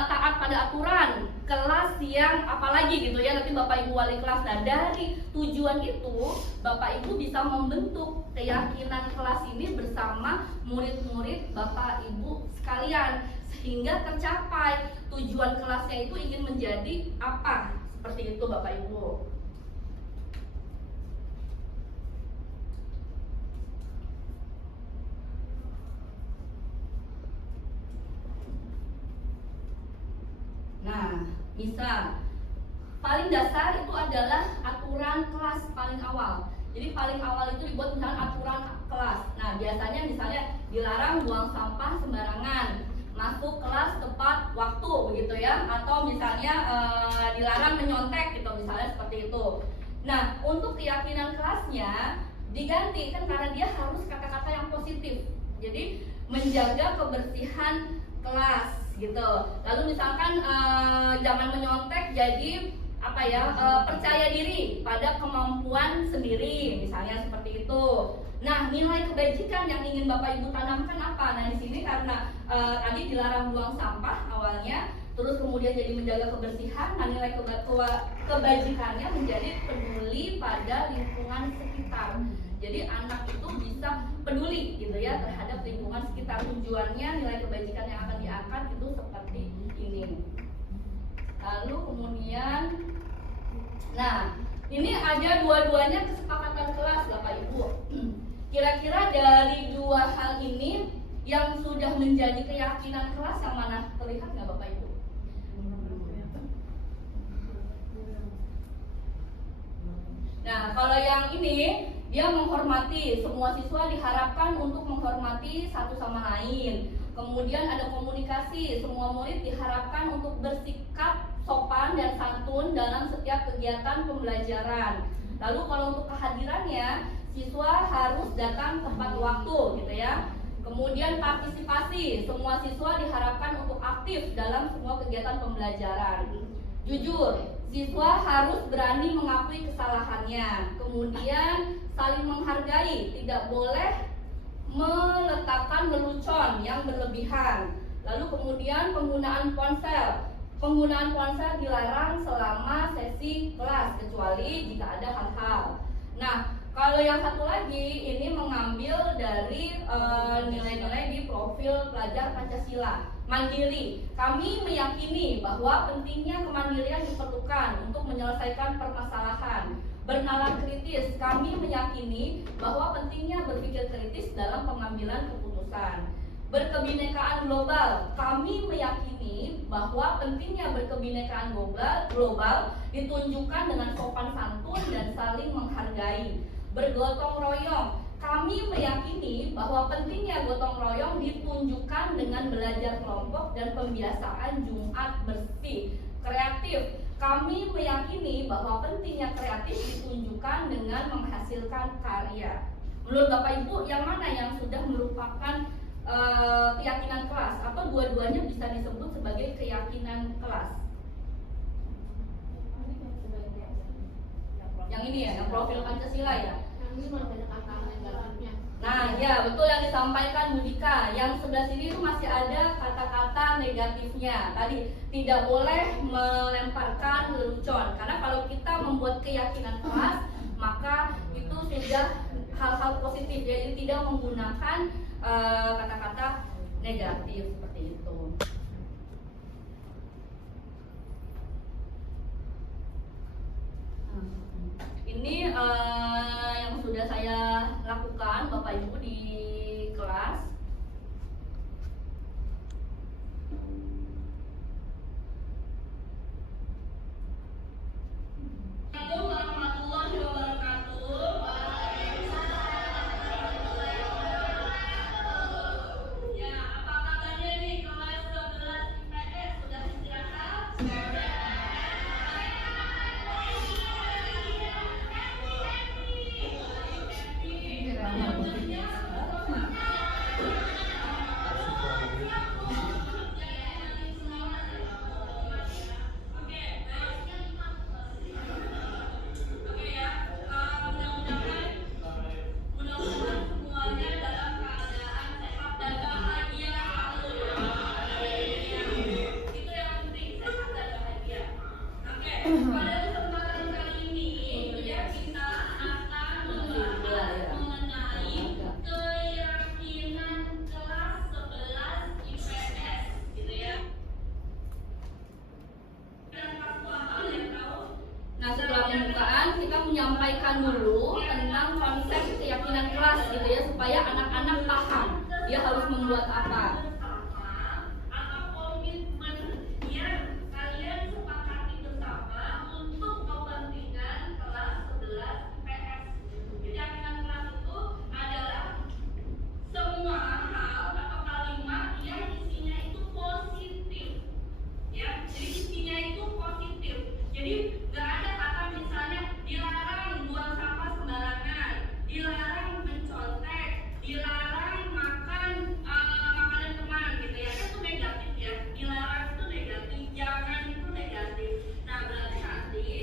taat pada aturan, kelas yang apalagi gitu ya, nanti Bapak Ibu wali kelas. Nah dari tujuan itu Bapak Ibu bisa membentuk keyakinan kelas ini bersama murid-murid Bapak Ibu sekalian, sehingga tercapai tujuan kelasnya itu ingin menjadi apa, seperti itu Bapak Ibu. Nah, misal paling dasar itu adalah aturan kelas paling awal. Jadi paling awal itu dibuat misalnya aturan kelas. Nah, biasanya misalnya dilarang buang sampah sembarangan, masuk kelas tepat waktu begitu ya, atau misalnya dilarang menyontek gitu misalnya, seperti itu. Nah, untuk keyakinan kelasnya diganti kan karena dia harus kata-kata yang positif. Jadi menjaga kebersihan kelas gitu. Lalu misalkan jangan menyontek, jadi percaya diri pada kemampuan sendiri, misalnya seperti itu. Nah, nilai kebajikan yang ingin Bapak Ibu tanamkan apa? Nah, di sini karena tadi dilarang buang sampah awalnya, terus kemudian jadi menjaga kebersihan. Nah, nilai kebajikannya menjadi peduli pada lingkungan sekitar. Jadi anak itu bisa peduli gitu ya terhadap lingkungan sekitar. Tujuannya nilai kebajikan yang akan diangkat itu seperti ini. Lalu kemudian, nah ini ada dua-duanya kesepakatan kelas Bapak Ibu. Kira-kira dari dua hal ini yang sudah menjadi keyakinan kelas yang mana, terlihat nggak Bapak Ibu? Nah, kalau yang ini dia menghormati, semua siswa diharapkan untuk menghormati satu sama lain. Kemudian ada komunikasi, semua murid diharapkan untuk bersikap sopan dan santun dalam setiap kegiatan pembelajaran. Lalu kalau untuk kehadirannya, siswa harus datang tepat waktu gitu ya. Kemudian partisipasi, semua siswa diharapkan untuk aktif dalam semua kegiatan pembelajaran. Jujur, siswa harus berani mengakui kesalahannya. Kemudian saling menghargai, tidak boleh meletakkan lelucon yang berlebihan. Lalu kemudian penggunaan ponsel dilarang selama sesi kelas kecuali jika ada hal-hal. Nah, kalau yang satu lagi ini mengambil dari nilai-nilai di profil pelajar Pancasila. Mandiri, kami meyakini bahwa pentingnya kemandirian diperlukan untuk menyelesaikan permasalahan. Bernalar kritis, kami meyakini bahwa pentingnya berpikir kritis dalam pengambilan keputusan. Berkebinekaan global, kami meyakini bahwa pentingnya berkebinekaan global ditunjukkan dengan sopan santun dan saling menghargai. Bergotong royong, kami meyakini bahwa pentingnya gotong royong ditunjukkan dengan belajar kelompok dan pembiasaan Jumat bersih. Kreatif, kami meyakini bahwa pentingnya kreatif ditunjukkan dengan menghasilkan karya. Menurut Bapak Ibu, yang mana yang sudah merupakan keyakinan kelas atau dua-duanya bisa disebut sebagai keyakinan kelas? Yang ini ya, yang profil Pancasila ya. Nah, ya betul yang disampaikan Bu Dika. Yang sebelah sini itu masih ada kata-kata negatifnya. Tadi tidak boleh melemparkan lelucon. Karena kalau kita membuat keyakinan kelas, maka itu sudah hal-hal positif. Jadi tidak menggunakan kata-kata negatif seperti itu. Ini yang sudah saya lakukan Bapak Ibu di kelas. Assalamualaikum warahmatullahi wabarakatuh. Ya, apa kabarnya nih kelas 11 IPS sudah istirahat? Nah, setelah pembukaan kita menyampaikan dulu tentang konsep keyakinan kelas gitu ya, supaya anak-anak paham dia harus membuat apa. Atau komitmen yang kalian sepakati bersama untuk kepentingan kelas 11 IPS. Keyakinan kelas itu adalah semua hal atau kalimat yang isinya itu positif. Ya, jadi isinya itu positif. Jadi nggak ada kata misalnya dilarang buang sampah sembarangan, dilarang mencontek, dilarang makan makanan teman gitu ya. Itu negatif ya. Dilarang itu negatif, jangan itu negatif. Nah, berarti nanti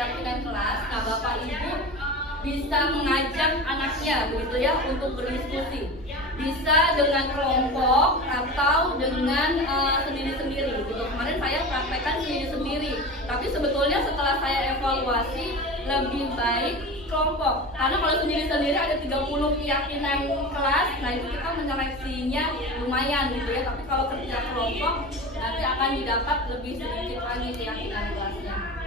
keyakinan kelas, nah Bapak Ibu bisa mengajak anaknya begitu ya untuk berdiskusi. Bisa dengan kelompok atau dengan sendiri-sendiri gitu. Kemarin saya praktekkan sendiri-sendiri, tapi sebetulnya setelah saya evaluasi lebih baik kelompok. Karena kalau sendiri-sendiri ada 30 keyakinan kelas, nah itu kita menyeleksinya lumayan gitu ya. Tapi kalau kerja kelompok nanti akan didapat lebih sedikit lagi keyakinan kelasnya.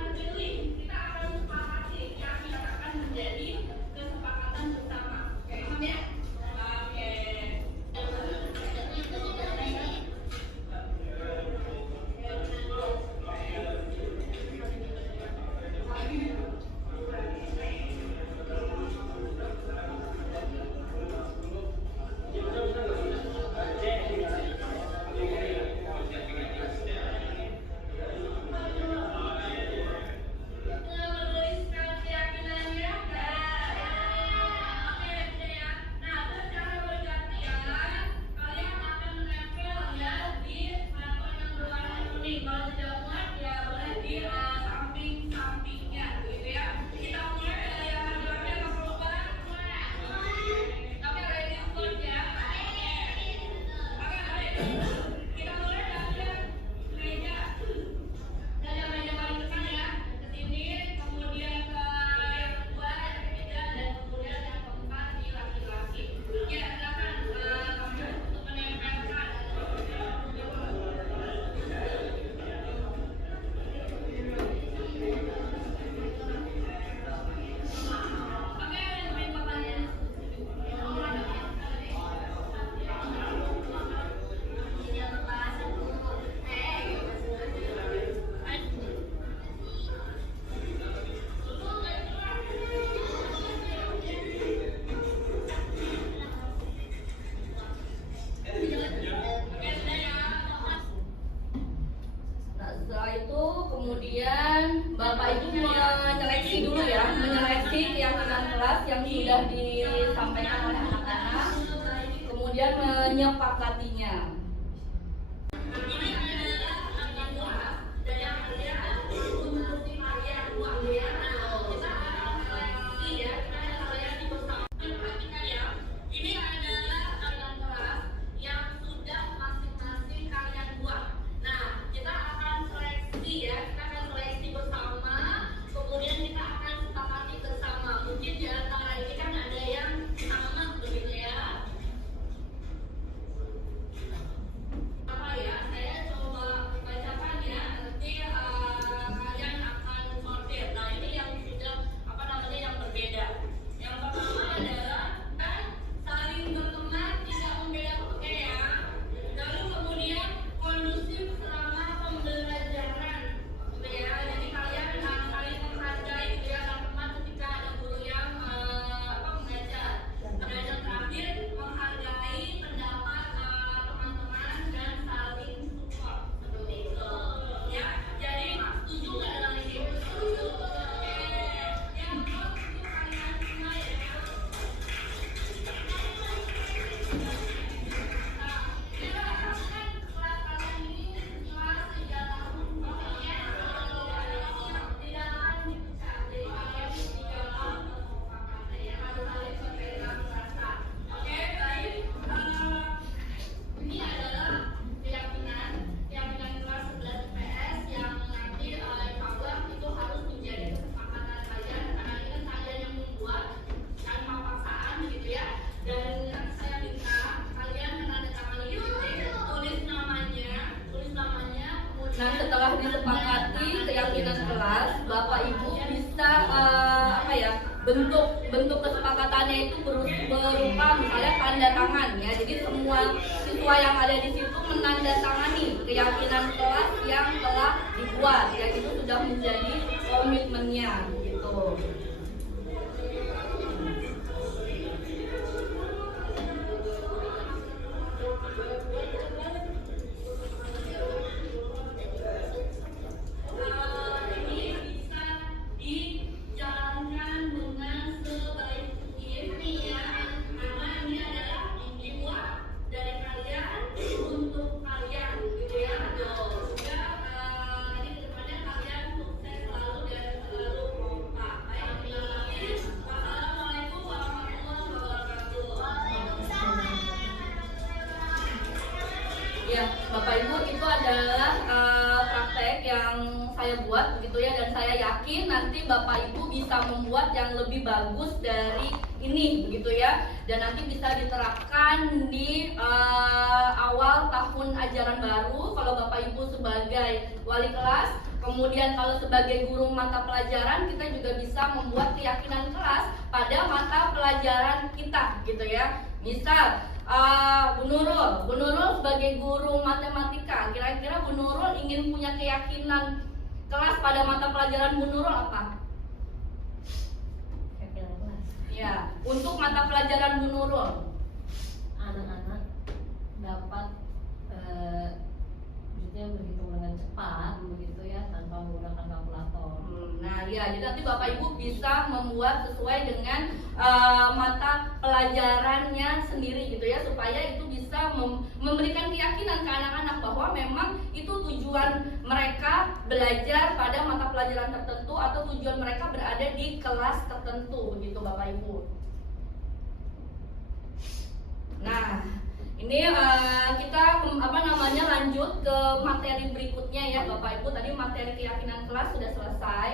Kemudian Bapak Ibu menyeleksi dulu ya, menyeleksi keyakinan kelas yang sudah disampaikan oleh anak-anak, kemudian menyepakatinya. Nah, setelah disepakati keyakinan kelas, Bapak Ibu bisa bentuk kesepakatannya itu berupa misalnya tanda tangan ya. Jadi semua siswa yang ada di situ menandatangani keyakinan kelas yang telah dibuat ya, itu sudah menjadi komitmennya gitu. Ya, Bapak Ibu, itu adalah praktek yang saya buat begitu ya, dan saya yakin nanti Bapak Ibu bisa membuat yang lebih bagus dari ini begitu ya, dan nanti bisa diterapkan di awal tahun ajaran baru kalau Bapak Ibu sebagai wali kelas. Kemudian kalau sebagai guru mata pelajaran, kita juga bisa membuat keyakinan kelas pada mata pelajaran kita gitu ya. Misal Bu Nurul sebagai guru matematika, kira-kira Bu Nurul ingin punya keyakinan kelas pada mata pelajaran Bu Nurul apa? Keyakinan kelas. Ya, untuk mata pelajaran Bu Nurul. Anak-anak dapat maksudnya berhitung dengan cepat begitu ya, tanpa menggunakan kalkulator. Nah ya, jadi nanti Bapak Ibu bisa membuat sesuai dengan mata pelajarannya sendiri gitu ya, supaya itu bisa memberikan keyakinan ke anak-anak bahwa memang itu tujuan mereka belajar pada mata pelajaran tertentu atau tujuan mereka berada di kelas tertentu begitu Bapak Ibu. Nah, ini kita lanjut ke materi berikutnya ya Bapak Ibu. Tadi materi keyakinan kelas sudah selesai.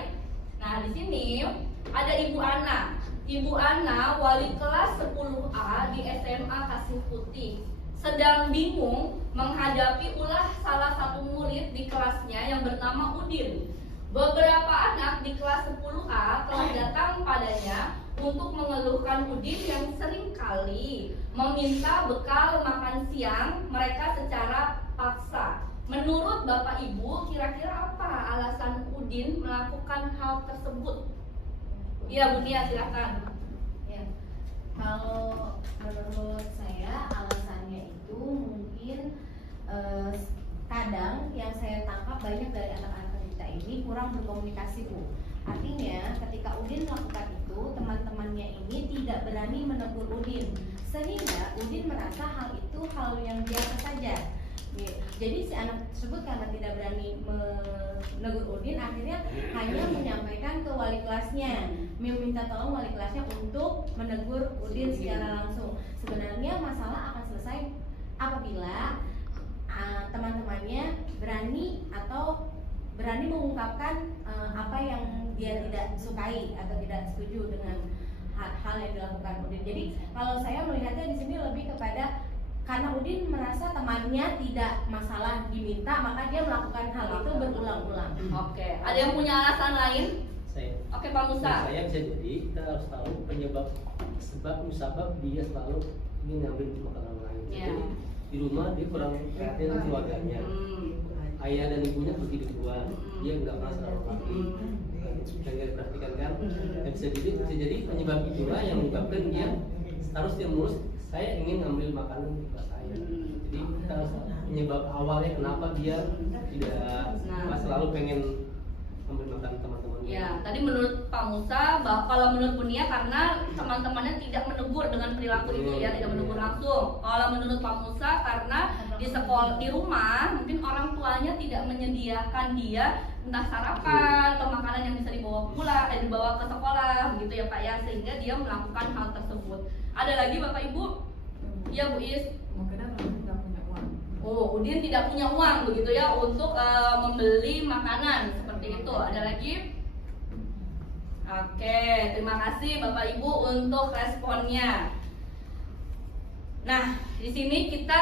Nah, di sini ada Ibu Ana. Ibu Ana wali kelas 10A di SMA Kasih Putih. Sedang bingung menghadapi ulah salah satu murid di kelasnya yang bernama Udin. Beberapa anak di kelas 10A telah datang padanya untuk mengeluhkan Udin yang seringkali meminta bekal makan siang mereka secara paksa. Menurut Bapak Ibu, kira-kira apa alasan Udin melakukan hal tersebut? Iya Bu Nia, silakan. Ya, kalau menurut saya alasannya itu mungkin kadang yang saya tangkap banyak dari anak-anak kita ini kurang berkomunikasi Bu. Artinya ketika Udin melakukan itu, teman-temannya ini tidak berani menegur Udin, sehingga Udin merasa hal itu hal yang biasa saja. Jadi si anak tersebut karena tidak berani menegur Udin, akhirnya hanya menyampaikan ke wali kelasnya, meminta tolong wali kelasnya untuk menegur Udin secara langsung. Sebenarnya masalah akan selesai apabila teman-temannya berani atau berani mengungkapkan apa yang dia tidak sukai atau tidak setuju dengan hal yang dilakukan Udin. Jadi kalau saya melihatnya di sini lebih kepada karena Udin merasa temannya tidak masalah diminta, maka dia melakukan hal itu berulang-ulang. Oke, ada yang punya alasan lain? Saya. Oke, Pak Musa. Saya bisa jadi kita harus tahu penyebab musabab dia selalu ingin ngambil makanan orang lain. Ya. Jadi di rumah dia kurang perhatian dengan keluarganya. Ayah dan ibunya begitu duluan, dia nggak pernah selalu rapi, yang dia perhatikan kan. Dan bisa jadi penyebab itulah yang menyebabkan dia harus mulus. Saya ingin ngambil makanan di kelas saya. Jadi kita harus penyebab awalnya kenapa dia tidak selalu pengen ngambil makanan teman-teman. Ya, tadi menurut Pak Musa, kalau menurut Bu Nia karena teman-temannya tidak menegur dengan perilaku itu ya, tidak menegur langsung. Kalau menurut Pak Musa karena di sekolah, di rumah mungkin orang tuanya tidak menyediakan dia entah sarapan atau makanan yang bisa dibawa pulang, dibawa ke sekolah begitu ya Pak ya, sehingga dia melakukan hal tersebut. Ada lagi Bapak Ibu? Ya Bu Is. Mungkin Udin nggak punya uang. Oh, Udin tidak punya uang begitu ya untuk membeli makanan seperti itu. Ada lagi? Oke, terima kasih Bapak Ibu untuk responnya. Nah, di sini kita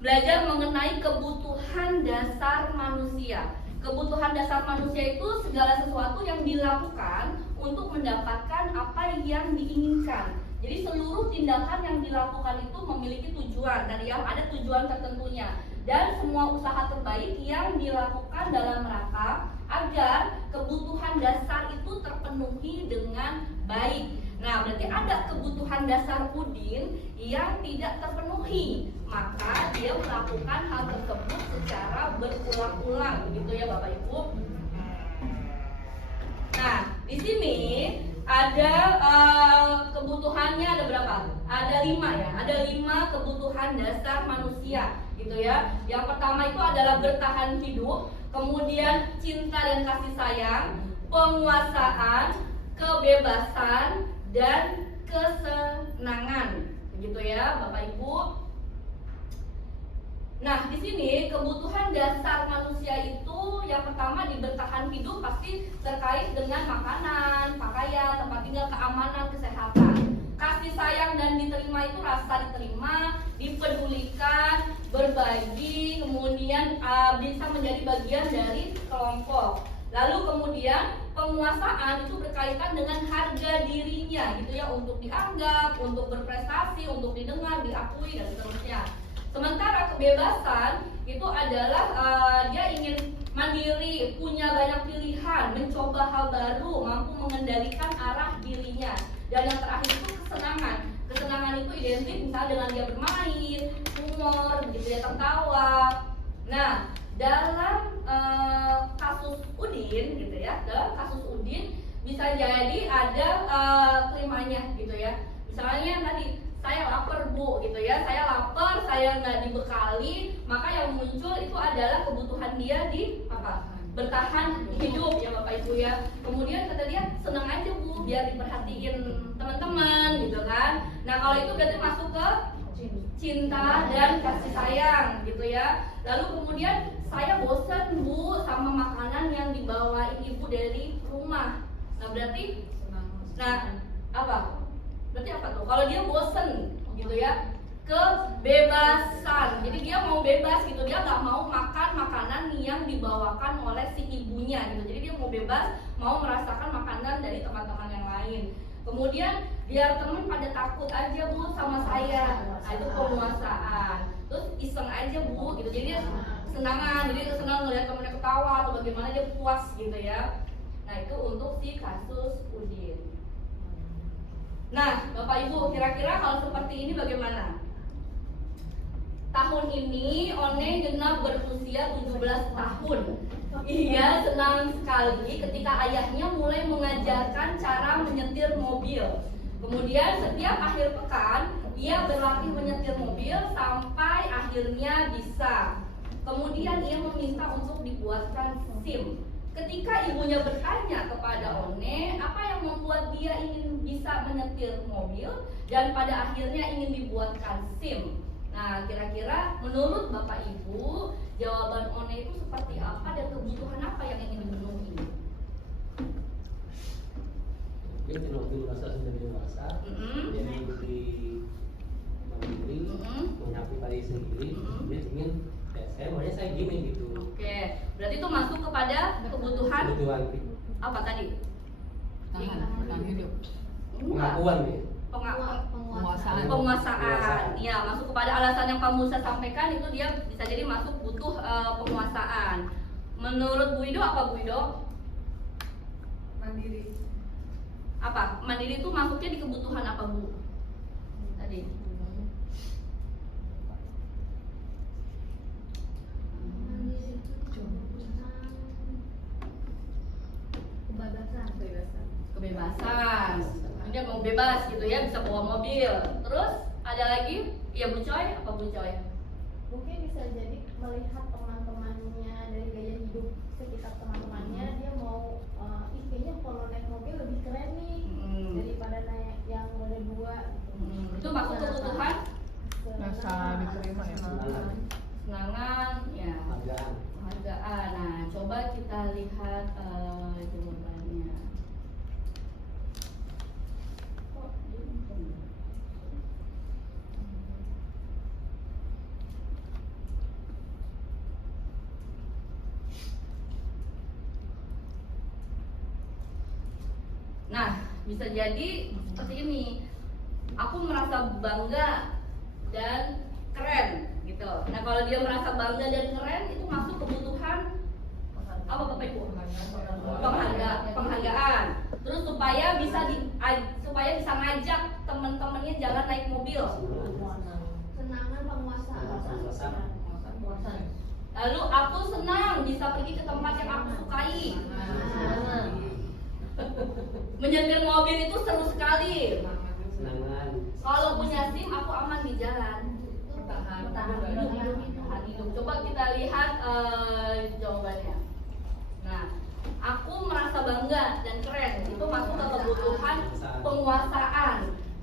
belajar mengenai kebutuhan dasar manusia. Kebutuhan dasar manusia itu segala sesuatu yang dilakukan untuk mendapatkan apa yang diinginkan. Jadi seluruh tindakan yang dilakukan itu memiliki tujuan dan yang ada tujuan tertentunya. Dan semua usaha terbaik yang dilakukan dalam rangka agar kebutuhan dasar itu terpenuhi dengan baik. Nah, berarti ada kebutuhan dasar Udin yang tidak terpenuhi, maka dia melakukan hal tersebut secara berulang-ulang, begitu ya Bapak Ibu. Nah, di sini ada kebutuhannya ada berapa? Ada 5 ya. Ada 5 kebutuhan dasar manusia, gitu ya. Yang pertama itu adalah bertahan hidup, kemudian cinta dan kasih sayang, penguasaan, kebebasan, dan ke. 'Kesenangan'. Begitu ya, Bapak Ibu. Nah, di sini ada 5 kebutuhan dasar manusia. Kebutuhan dasar manusia itu adalah bertahan hidup, kemudian cinta dan kasih sayang, penguasaan, kebebasan, dan kesenangan. Begitu ya, Bapak Ibu. Nah, di sini ada 5 kebutuhan dasar manusia. Kebutuhan dasar manusia itu adalah bertahan hidup, kemudian cinta dan kasih sayang, penguasaan, kebebasan, dan kesenangan. Nah, di sini kebutuhan dasar manusia itu yang pertama di bertahan hidup pasti terkait dengan makanan, pakaian, tempat tinggal, keamanan, kesehatan. Kasih sayang dan diterima itu rasa diterima, dipedulikan, berbagi, kemudian bisa menjadi bagian dari kelompok. Lalu kemudian penguasaan itu berkaitan dengan harga dirinya gitu ya, untuk dianggap, untuk berprestasi, untuk didengar, diakui dan seterusnya. Sementara kebebasan itu adalah dia ingin mandiri, punya banyak pilihan, mencoba hal baru, mampu mengendalikan arah dirinya. Dan yang terakhir itu kesenangan. Kesenangan itu identik misalnya dengan dia bermain, humor, begitu ya, tertawa. Nah, dalam kasus Udin gitu ya, dalam kasus Udin bisa jadi ada kelimanya gitu ya. Misalnya tadi saya lapar bu gitu ya, saya lapar, saya nggak dibekali, maka yang muncul itu adalah kebutuhan dia di apa? Bertahan hidup ya Bapak Ibu ya. Kemudian kata dia senang aja bu, biar diperhatiin teman-teman gitu kan. Nah kalau itu berarti masuk ke cinta dan kasih sayang gitu ya. Lalu kemudian saya bosan bu sama makanan yang dibawain ibu dari rumah. Nah berarti, nah apa? Berarti apa tuh? Kalau dia bosen gitu ya, kebebasan. Jadi dia mau bebas gitu, dia nggak mau makan makanan yang dibawakan oleh si ibunya gitu. Jadi dia mau bebas, mau merasakan makanan dari teman-teman yang lain. Kemudian biar teman pada takut aja bu sama saya. Nah itu penguasaan. Terus iseng aja bu gitu. Jadi dia senangan, jadi dia senang ngeliat temennya ketawa atau bagaimana dia puas gitu ya. Nah itu untuk si kasus Udin. Nah, Bapak Ibu, kira-kira kalau seperti ini bagaimana? Tahun ini One genap berusia 17 tahun. Ia senang sekali ketika ayahnya mulai mengajarkan cara menyetir mobil. Kemudian setiap akhir pekan, ia berlatih menyetir mobil sampai akhirnya bisa. Kemudian ia meminta untuk dibuatkan SIM. Ketika ibunya bertanya kepada One, apa yang membuat dia ingin bisa menyetir mobil dan pada akhirnya ingin dibuatkan SIM. Nah, kira-kira menurut Bapak Ibu, jawaban One itu seperti apa dan kebutuhan apa yang ingin dipenuhi? Dia mobil merasa sudah dewasa, dia lebih mandiri, punya pribadi sendiri, dia ingin saya maunya saya gini gitu. Oke, berarti itu masuk kepada kebutuhan apa tadi? Bertahan hidup. Pengakuan ya. Penguasaan. Ya, masuk kepada alasan yang Pak Musa sampaikan itu dia bisa jadi masuk butuh penguasaan. Menurut Bu Ido apa Bu Ido? Mandiri. Apa? Mandiri itu masuknya di kebutuhan apa Bu? Tadi. Kebebasan. Dia mau bebas gitu ya, bisa bawa mobil. Terus ada lagi? Ya Bu Coy, apa Bu Coy? Mungkin bisa jadi melihat teman-temannya dari gaya hidup sekitar teman-temannya, dia mau kayaknya kalau naik mobil lebih keren nih daripada naik yang roda dua gitu. Itu masuk kebutuhan Rasa diterima ya. senangan ya, penghargaan. Nah coba kita lihat jawabannya. Nah, bisa jadi seperti ini. Aku merasa bangga dan keren gitu. Nah, kalau dia merasa bangga dan keren itu masuk kebutuhan apa Bapak Ibu? Penghargaan. Terus supaya bisa ngajak teman-temannya jalan naik mobil. Senangan penguasaan. Lalu aku senang bisa pergi ke tempat yang aku sukai. Menyetir mobil itu seru sekali. Kalau punya SIM aku aman di jalan. Bertahan hidup. Coba kita lihat jawabannya. Nah, aku merasa bangga dan keren. Itu masuk ke kebutuhan penguasaan.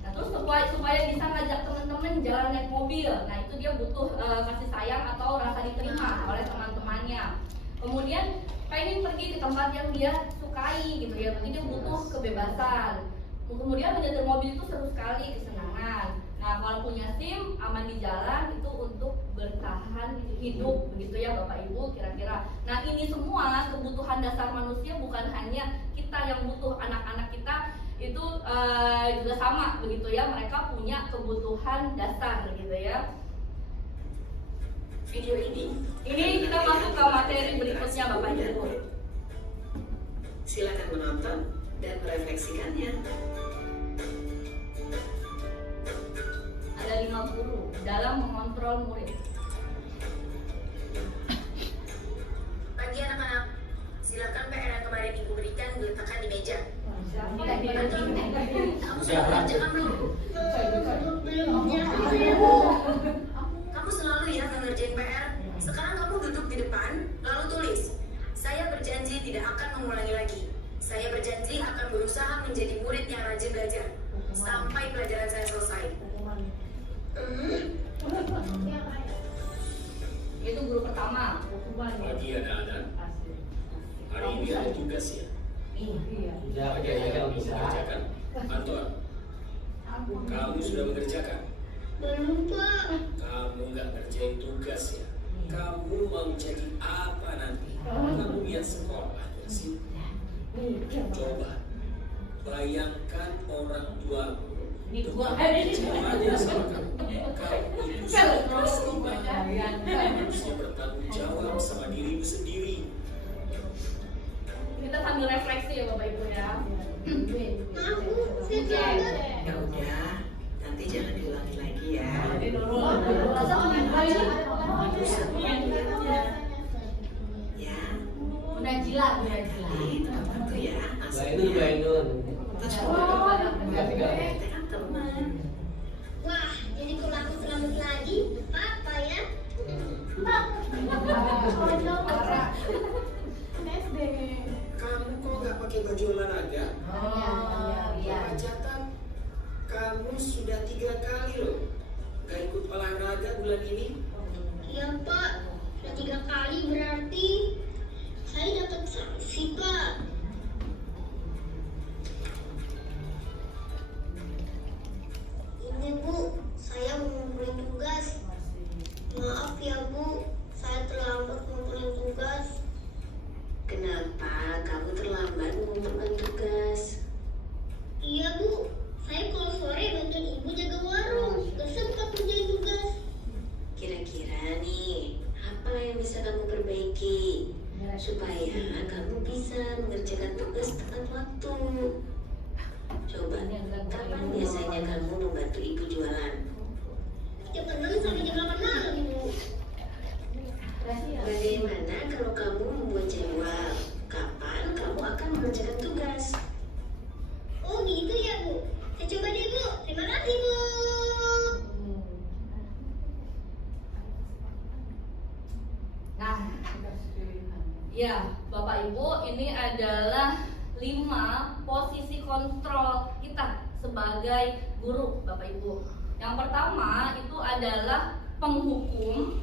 Nah, terus supaya bisa ngajak teman-teman teman jalan naik mobil, nah itu dia butuh kasih sayang atau rasa diterima oleh teman-temannya. Kemudian pengen pergi ke tempat yang dia sukai gitu ya, berarti dia butuh kebebasan. Kemudian menyetir mobil itu seru sekali, kesenangan. Nah kalau punya SIM, aman di jalan, itu untuk bertahan hidup begitu ya Bapak Ibu kira-kira. Nah ini semua kebutuhan dasar manusia, bukan hanya kita yang butuh, anak-anak kita itu juga sama begitu ya, mereka punya kebutuhan dasar gitu ya. Video ini Kita masuk ke materi berikutnya Bapak Ibu. silakan menonton dan merefleksikannya. Ada 5 guru dalam mengontrol murid. Pagi anak-anak, silakan PR yang kemarin ibu berikan diletakkan di meja. Kamu sudah mengerjakan belum? Kamu selalu ya ngerjain PR. Sekarang kamu duduk di depan, lalu tulis. Saya berjanji tidak akan mengulangi lagi. Saya berjanji akan berusaha menjadi murid yang rajin belajar sampai pelajaran saya selesai. Itu guru pertama. Pagi anak-anak, hari ini ada tugas ya? Sudah, Bagi yang kamu mengerjakan. Anton, kamu sudah mengerjakan? Belum, Pak. Kamu nggak ngerjain tugas ya? Kamu mau jadi apa nanti? Kamu lihat sekolah ya sih? Coba bayangkan orang tuamu berbicara sama kamu. Kamu itu sudah keseimbangan. Kamu harusnya bertanggung jawab sama dirimu sendiri. Kita sambil refleksi ya Bapak Ibu ya. Ya udah, nanti jangan diulangi lagi ya. Ya, Munajila. tetap bantu ya. Bainun. Terus kan teman. Wah, jadi kalau aku selamat lagi, apa ya? Kamu kok nggak pakai baju olahraga? Iya. Bapak catat, kamu sudah 3 kali loh nggak ikut olahraga bulan ini. Iya, Pak. Sudah 3 kali berarti saya dapat sanksi, Pak. Ini, Bu, saya mau ngumpulin tugas. Maaf ya, Bu, saya terlambat ngumpulin tugas. Kenapa kamu terlambat mengumpulkan tugas? Iya, Bu, saya kalau sore bantuin ibu jaga warung, gak sempat kerjain tugas. Kira-kira nih, apa yang bisa kamu perbaiki supaya kamu bisa mengerjakan tugas tepat waktu? Coba, kapan biasanya kamu membantu ibu jualan? Jam 6 sampai jam 8 malam, Bu. Bagaimana kalau kamu membuat jadwal? Kapan kamu akan mengerjakan tugas? Oh gitu ya, Bu. Saya coba deh, Bu. Terima kasih, Bu. Nah, ya Bapak Ibu, ini adalah 5 posisi kontrol kita sebagai guru Bapak Ibu. Yang pertama itu adalah penghukum,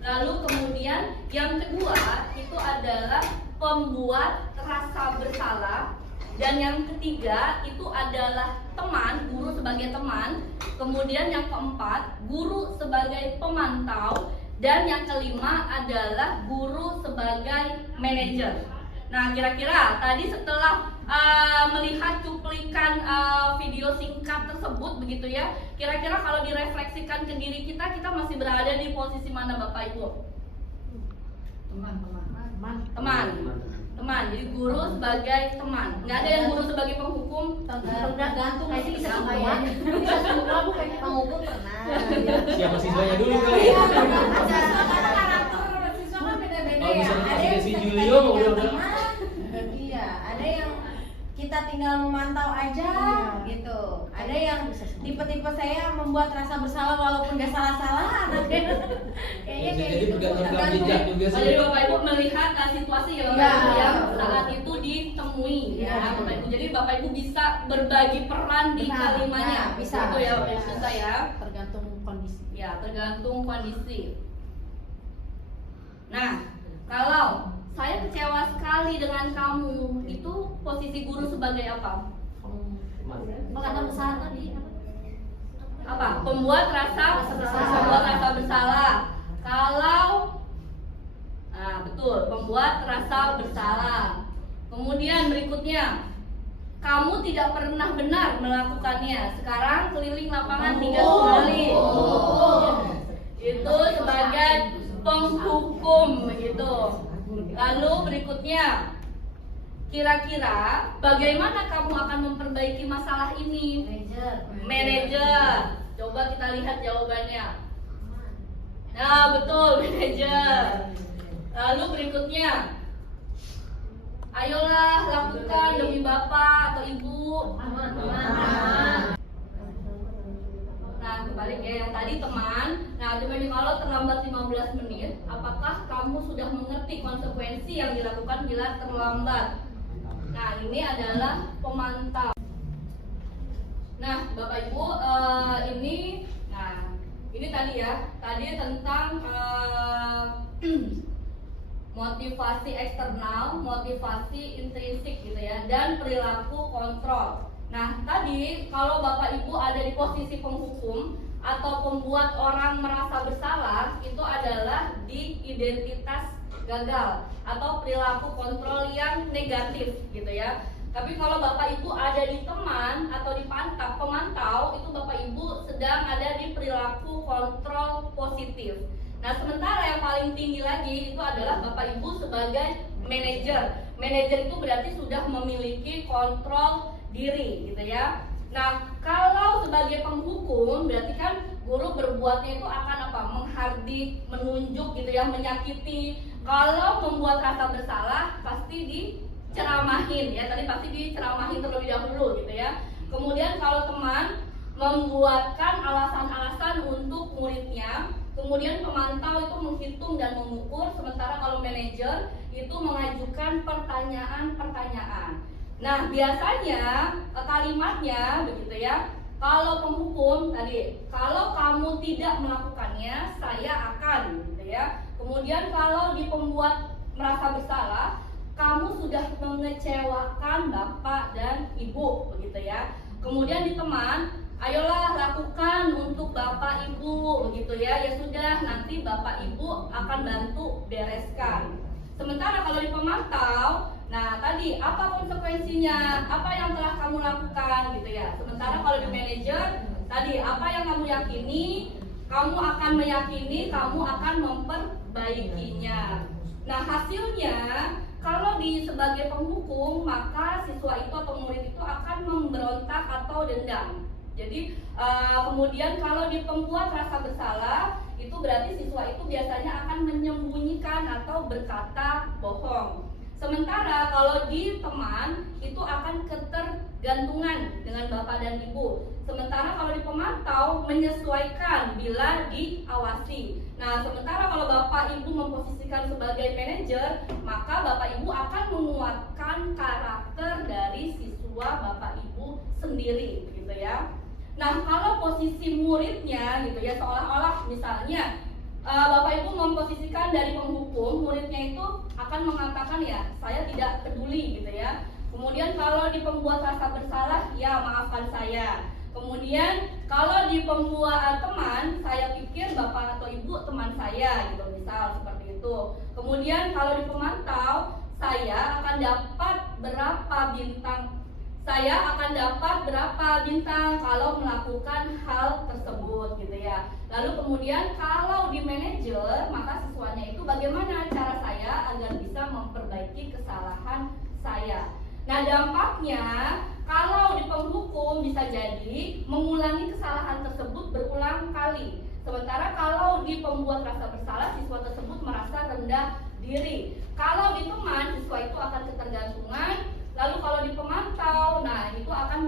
lalu kemudian yang kedua itu adalah pembuat rasa bersalah, dan yang ketiga itu adalah teman, guru sebagai teman, kemudian yang keempat guru sebagai pemantau, dan yang kelima adalah guru sebagai manajer. Nah, kira-kira tadi setelah melihat cuplikan video singkat tersebut begitu ya, kira-kira kalau direfleksikan ke diri kita masih berada di posisi mana Bapak Ibu? Teman, jadi guru sebagai teman. Nggak ada yang guru sebagai penghukum. Tergantung sih, bisa semua. Bisa semua, Bu, kayaknya penghukum pernah. Siapa siswanya dulu kali? Iya, ada siswa kan beda-beda Kalau ya. misalnya Ada yang si bisa Julio, kita udah. teman. Iya, ada yang kita tinggal memantau aja gitu. Ada yang tipe-tipe saya membuat rasa bersalah walaupun gak salah-salah. Kayaknya kayak Jadi gitu. bergantung jejak juga sih. Jadi Bapak Ibu melihat situasi ya Bapak Iya. Ibu yang saat itu ditemui ya Iya. Bapak Ibu. Jadi Bapak Ibu bisa berbagi peran di Benar, kalimanya. nah, bisa. Itu ya Bapak Ibu saya. Tergantung tergantung kondisi. Nah, kalau saya kecewa sekali dengan kamu, itu posisi guru sebagai apa? Perkataan besar tadi Apa? Pembuat rasa bersalah. Kalau betul, pembuat rasa bersalah. Kemudian berikutnya, kamu tidak pernah benar melakukannya. Sekarang keliling lapangan 3 kali. Itu sebagai penghukum begitu. Lalu berikutnya, kira-kira bagaimana kamu akan memperbaiki masalah ini? Manajer. Coba kita lihat jawabannya. Nah, betul, manajer. Lalu berikutnya, ayolah lakukan demi bapak atau ibu. Nah, kebalik ya, yang tadi teman. Nah, coba nih, kalau terlambat 15 menit, apakah kamu sudah mengerti konsekuensi yang dilakukan bila terlambat? Nah, ini adalah pemantau. Nah, Bapak Ibu, ini tadi ya, tadi tentang motivasi eksternal, motivasi intrinsik gitu ya, dan perilaku kontrol. Nah, tadi kalau Bapak Ibu ada di posisi penghukum atau pembuat orang merasa bersalah, itu adalah di identitas gagal atau perilaku kontrol yang negatif gitu ya. Tapi kalau Bapak Ibu ada di teman atau di pemantau, itu Bapak Ibu sedang ada di perilaku kontrol positif. Nah, sementara yang paling tinggi lagi itu adalah Bapak Ibu sebagai manajer. Manajer itu berarti sudah memiliki kontrol diri gitu ya. Nah, kalau sebagai penghukum berarti kan guru berbuatnya itu akan apa? Menghardik, menunjuk gitu ya, menyakiti. Kalau membuat rasa bersalah pasti diceramahin ya. Tadi pasti diceramahin terlebih dahulu gitu ya. Kemudian kalau teman membuatkan alasan-alasan untuk muridnya, kemudian pemantau itu menghitung dan mengukur, sementara kalau manajer itu mengajukan pertanyaan-pertanyaan. Nah, biasanya kalimatnya begitu ya. Kalau penghukum tadi, kalau kamu tidak melakukannya, saya akan gitu ya. Kemudian kalau di pembuat merasa bersalah, kamu sudah mengecewakan bapak dan ibu begitu ya. Kemudian di teman, ayolah lakukan untuk bapak ibu begitu ya. Ya sudah, nanti bapak ibu akan bantu bereskan. Sementara kalau di pemantau, nah tadi apa konsekuensinya, apa yang telah kamu lakukan gitu ya. Sementara kalau di manajer, tadi apa yang kamu yakini, kamu akan meyakini, kamu akan memperbaikinya. Nah, hasilnya kalau sebagai penghukum, maka siswa itu atau murid itu akan memberontak atau dendam. Jadi kemudian kalau di pembuat rasa bersalah, itu berarti siswa itu biasanya akan menyembunyikan atau berkata bohong. Sementara kalau di teman itu akan ketergantungan dengan bapak dan ibu. Sementara kalau di pemantau menyesuaikan bila diawasi. Nah, sementara kalau bapak ibu memposisikan sebagai manajer, maka bapak ibu akan menguatkan karakter dari siswa bapak ibu sendiri gitu ya. Nah, kalau posisi muridnya gitu ya, seolah-olah misalnya bapak ibu memposisikan dari penghukum, muridnya itu akan mengatakan ya, saya tidak peduli gitu ya. Kemudian kalau di pembuat rasa bersalah, ya maafkan saya. Kemudian kalau di pembuat teman, saya pikir bapak atau ibu teman saya gitu, misal seperti itu. Kemudian kalau di pemantau, saya akan dapat berapa bintang. Saya akan dapat berapa bintang kalau melakukan hal tersebut gitu ya. Lalu kemudian kalau di manajer, maka siswanya itu bagaimana cara saya agar bisa memperbaiki kesalahan saya. Nah, dampaknya kalau di penghukum bisa jadi mengulangi kesalahan tersebut berulang kali. Sementara kalau di pembuat rasa bersalah, siswa tersebut merasa rendah diri. Kalau di teman, siswa itu akan ketergantungan. Lalu kalau di pemantau, nah itu akan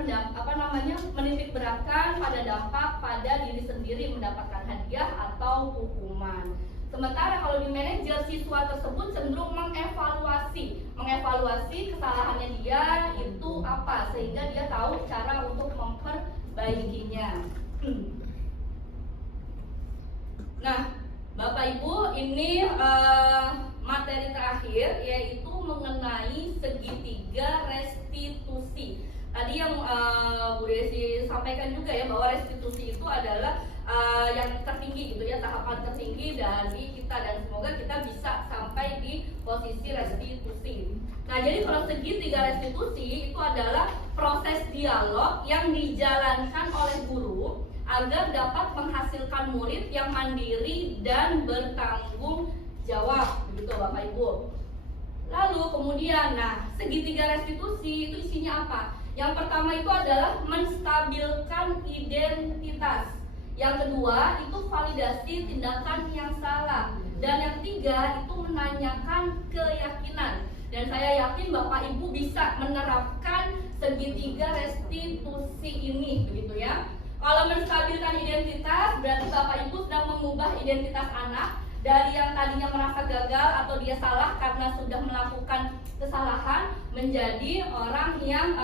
menitik beratkan pada dampak pada diri sendiri mendapatkan hadiah atau hukuman. Sementara kalau di manajer, siswa tersebut cenderung mengevaluasi kesalahannya dia itu apa, sehingga dia tahu cara untuk memperbaikinya. Nah, Bapak Ibu, ini materi terakhir yaitu mengenai segitiga restitusi. Tadi yang Bu Desi sampaikan juga ya, bahwa restitusi itu adalah yang tertinggi gitu ya, tahapan tertinggi dari kita, dan semoga kita bisa sampai di posisi restitusi. Nah, jadi kalau segitiga restitusi itu adalah proses dialog yang dijalankan oleh guru agar dapat menghasilkan murid yang mandiri dan bertanggung jawab, begitu Bapak Ibu. Lalu kemudian, nah, segitiga restitusi itu isinya apa? Yang pertama itu adalah menstabilkan identitas. Yang kedua itu validasi tindakan yang salah. Dan yang ketiga itu menanyakan keyakinan. Dan saya yakin Bapak Ibu bisa menerapkan segitiga restitusi ini, begitu ya. Kalau menstabilkan identitas, berarti Bapak Ibu sedang mengubah identitas anak dari yang tadinya merasa gagal atau dia salah karena sudah melakukan kesalahan menjadi orang yang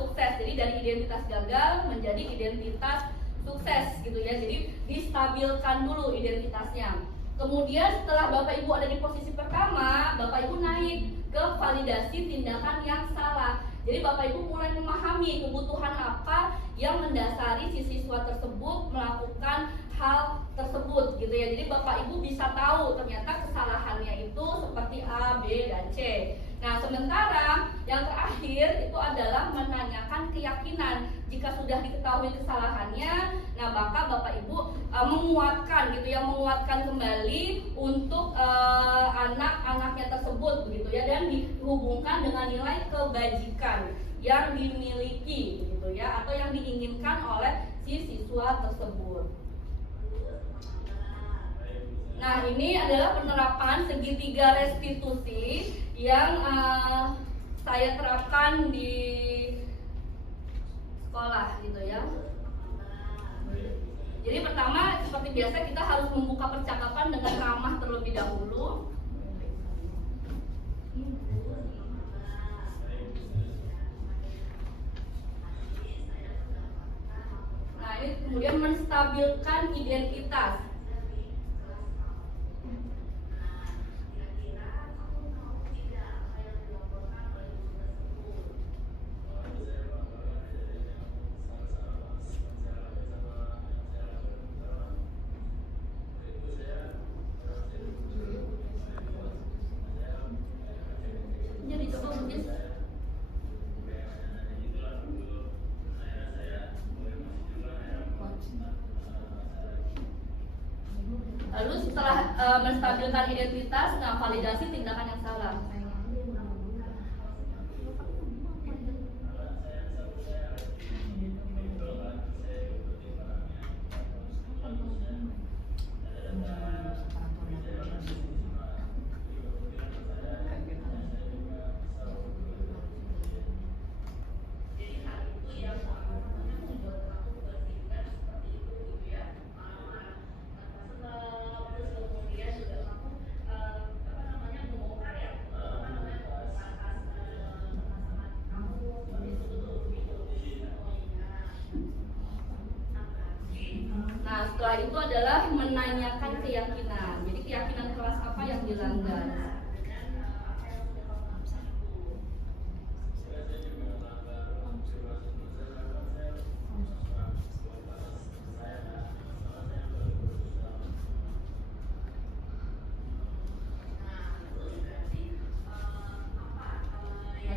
sukses. Jadi dari identitas gagal menjadi identitas sukses gitu ya. Jadi distabilkan dulu identitasnya. Kemudian setelah Bapak Ibu ada di posisi pertama, Bapak Ibu naik ke validasi tindakan yang salah. Jadi Bapak Ibu mulai memahami kebutuhan apa yang mendasari si siswa tersebut melakukan hal tersebut gitu ya. Jadi Bapak Ibu bisa tahu ternyata kesalahannya itu seperti A, B, dan C. Nah, sementara yang terakhir itu adalah menanyakan keyakinan. Jika sudah diketahui kesalahannya, nah maka Bapak Ibu menguatkan gitu ya, menguatkan kembali untuk anak-anaknya tersebut begitu ya, dan dihubungkan dengan nilai kebajikan yang dimiliki gitu ya, atau yang diinginkan oleh si siswa tersebut. Nah, ini adalah penerapan segitiga restitusi yang saya terapkan di sekolah gitu ya. Jadi pertama, seperti biasa kita harus membuka percakapan dengan ramah terlebih dahulu. Nah, ini kemudian menstabilkan identitas. Jadi coba mungkin lalu setelah menstabilkan identitas, nah validasi tindakan yang salah. Nah, setelah itu adalah menanyakan keyakinan. Jadi keyakinan kelas apa yang dilanggar? Nah,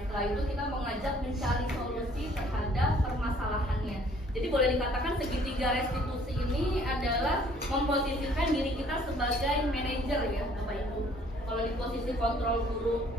setelah itu kita mengajak mencari solusi terhadap permasalahannya. Jadi boleh dikatakan segitiga restitusi ini adalah memposisikan diri kita sebagai manajer ya Bapak Ibu. Kalau di posisi kontrol guru,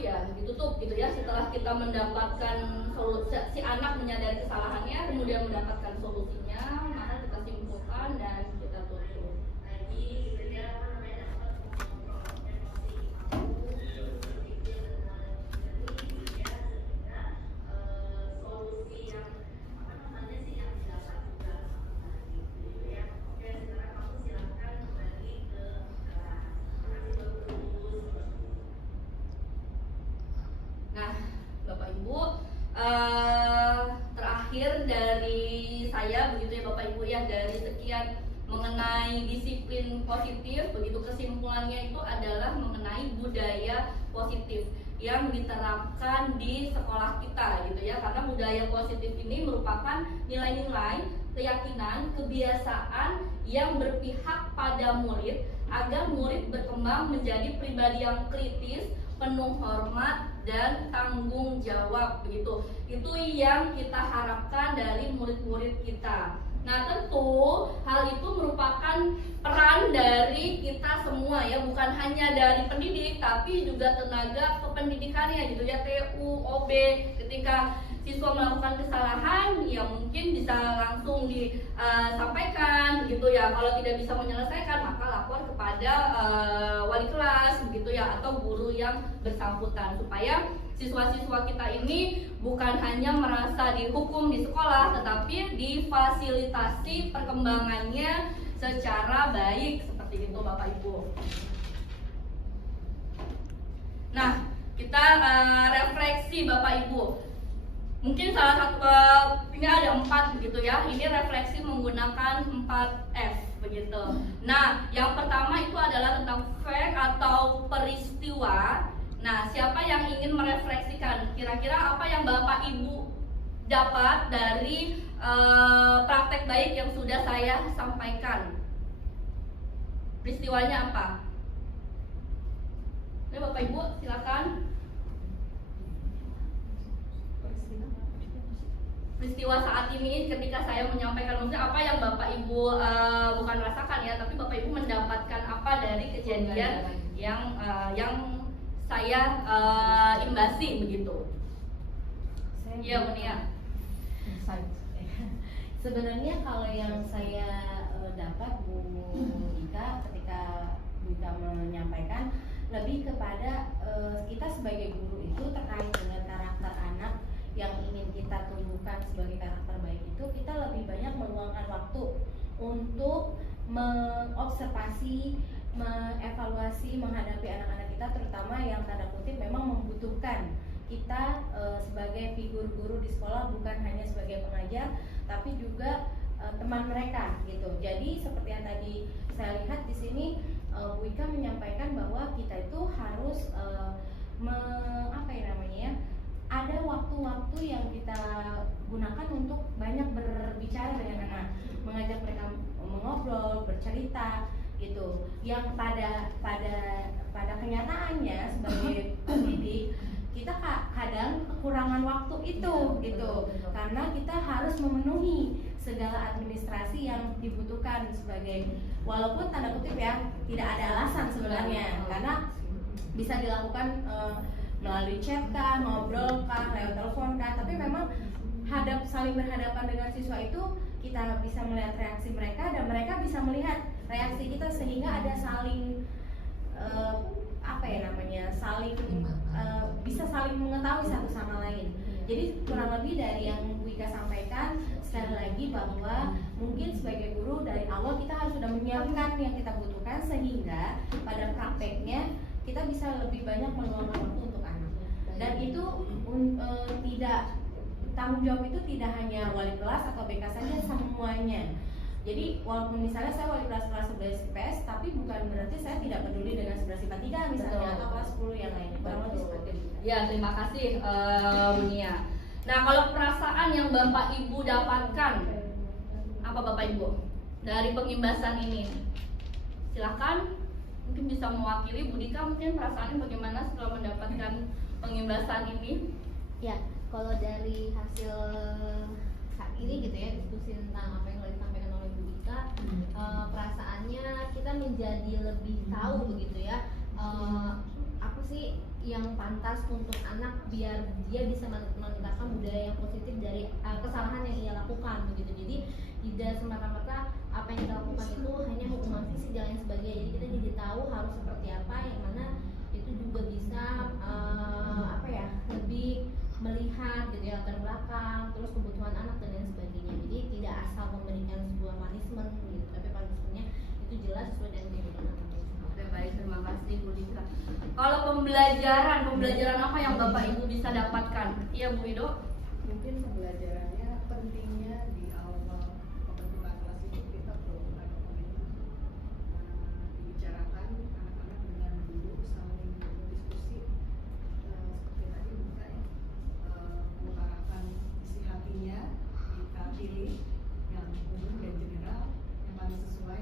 ya ditutup gitu ya. Setelah kita mendapatkan si anak menyadari kesalahannya, kemudian mendapatkan solusinya, maka kita simpulkan dan kita tutup. Nah, Bapak Ibu, terakhir dari saya begitu ya Bapak Ibu ya, dari sekian mengenai disiplin positif, begitu kesimpulannya itu adalah mengenai budaya positif yang diterapkan di sekolah kita gitu ya. Karena budaya positif ini merupakan nilai-nilai, keyakinan, kebiasaan yang berpihak pada murid agar murid berkembang menjadi pribadi yang kritis, penuh hormat dan tanggung jawab begitu. Itu yang kita harapkan dari murid-murid kita. Nah, tentu hal itu merupakan peran dari kita semua ya, bukan hanya dari pendidik tapi juga tenaga kependidikannya gitu ya, TU, OB. Ketika siswa melakukan kesalahan ya mungkin bisa langsung disampaikan begitu ya. Kalau tidak bisa menyelesaikan maka lapor kepada wali kelas begitu ya, atau guru yang bersangkutan, supaya siswa-siswa kita ini bukan hanya merasa dihukum di sekolah tetapi difasilitasi perkembangannya secara baik, seperti itu Bapak Ibu. Nah, kita refleksi Bapak Ibu. Mungkin salah satu ini ada 4 begitu ya. Ini refleksi menggunakan 4F begitu. Nah, yang pertama itu adalah tentang fact atau peristiwa. Nah, siapa yang ingin merefleksikan kira-kira apa yang Bapak Ibu dapat dari praktek baik yang sudah saya sampaikan? Peristiwanya apa? Ini Bapak Ibu silakan. Peristiwa saat ini ketika saya menyampaikan, maksudnya apa yang Bapak Ibu bukan rasakan ya, tapi Bapak Ibu mendapatkan apa dari kejadian yang saya imbasi begitu. Iya, Munia. Sebenarnya kalau yang saya dapat Bu Ika ketika Bu Ika menyampaikan lebih kepada kita sebagai guru itu terkait dengan karakter anak yang ingin kita tumbuhkan sebagai karakter baik itu, kita lebih banyak meluangkan waktu untuk mengobservasi, mengevaluasi, menghadapi anak-anak kita, terutama yang tanda kutip memang membutuhkan kita sebagai figur guru di sekolah, bukan hanya sebagai pengajar tapi juga teman mereka gitu. Jadi seperti yang tadi saya lihat di sini Bu Ika menyampaikan bahwa kita itu harus ada waktu-waktu yang kita gunakan untuk banyak berbicara dengan anak, mengajak mereka mengobrol, bercerita gitu. Yang pada kenyataannya sebagai pendidik kita kadang kekurangan waktu itu gitu, karena kita harus memenuhi segala administrasi yang dibutuhkan sebagai, walaupun tanda kutip ya tidak ada alasan sebenarnya, karena bisa dilakukan melalui chat kah, ngobrol kah, lewat telepon kah, tapi memang saling berhadapan dengan siswa itu kita bisa melihat reaksi mereka dan mereka bisa melihat reaksi kita, sehingga ada saling bisa saling mengetahui satu sama lain. Jadi kurang lebih dari yang Bu Ika sampaikan, sekali lagi bahwa mungkin sebagai guru dari awal kita harus sudah menyiapkan yang kita butuhkan, sehingga pada prakteknya kita bisa lebih banyak meluangkan waktu untuk anak. Dan itu tidak, tanggung jawab itu tidak hanya wali kelas atau BK saja, semuanya. Jadi walaupun misalnya saya wali kelas 11 IPS, tapi bukan berarti saya tidak peduli dengan 11 IPA 3 misalnya, atau kelas 10 yang lain. Kurang lebih seperti itu. Ya, terima kasih Munia. Nah, kalau perasaan yang Bapak Ibu dapatkan, apa Bapak Ibu dari pengimbasan ini? Silakan, mungkin bisa mewakili. Bu Dika, mungkin perasaannya bagaimana setelah mendapatkan pengimbasan ini? Ya, kalau dari hasil saat ini gitu ya, diskusi tentang apa yang disampaikan oleh Bu Dika, perasaannya kita menjadi lebih tahu begitu ya, apa sih yang pantas untuk anak biar dia bisa meningkatkan budaya yang positif dari kesalahan yang ia lakukan begitu. Jadi tidak semata-mata apa yang kita lakukan itu hanya hukuman fisik dan lain sebagainya. Jadi kita jadi tahu harus seperti apa, yang mana itu juga bisa lebih melihat gitu ya latar belakang, terus kebutuhan anak dan lain sebagainya. Jadi tidak asal memberikan sebuah punishment gitu, tapi punishmentnya itu jelas sesuai dengan tuntutan anak. Oke, baik, terima kasih Bu Lisa. Kalau pembelajaran apa yang Bapak Ibu bisa dapatkan? Iya Bu Ido? Mungkin pembelajarannya pentingnya di awal pembentukan kelas itu kita perlu ada komitmen dibicarakan anak-anak dengan guru, saling berdiskusi seperti tadi buka ya, mengutarakan isi hatinya, kita pilih yang umum dan general yang paling sesuai.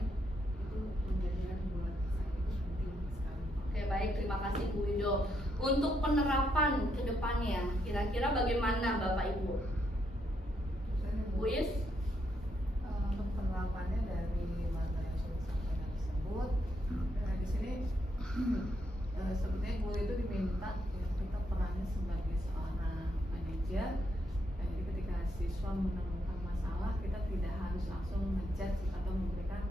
Itu pembelajaran buat saya itu penting sekali. Oke, baik, terima kasih Bu Ido. Untuk penerapan ke depannya, kira-kira bagaimana Bapak Ibu? Bu Is? Untuk penerapannya dari materi yang sudah disampaikan tersebut, di sini sebetulnya guru itu diminta ya, kita perannya sebagai seorang manajer. Dan jadi ketika siswa menemukan masalah, kita tidak harus langsung ngejudge atau memberikan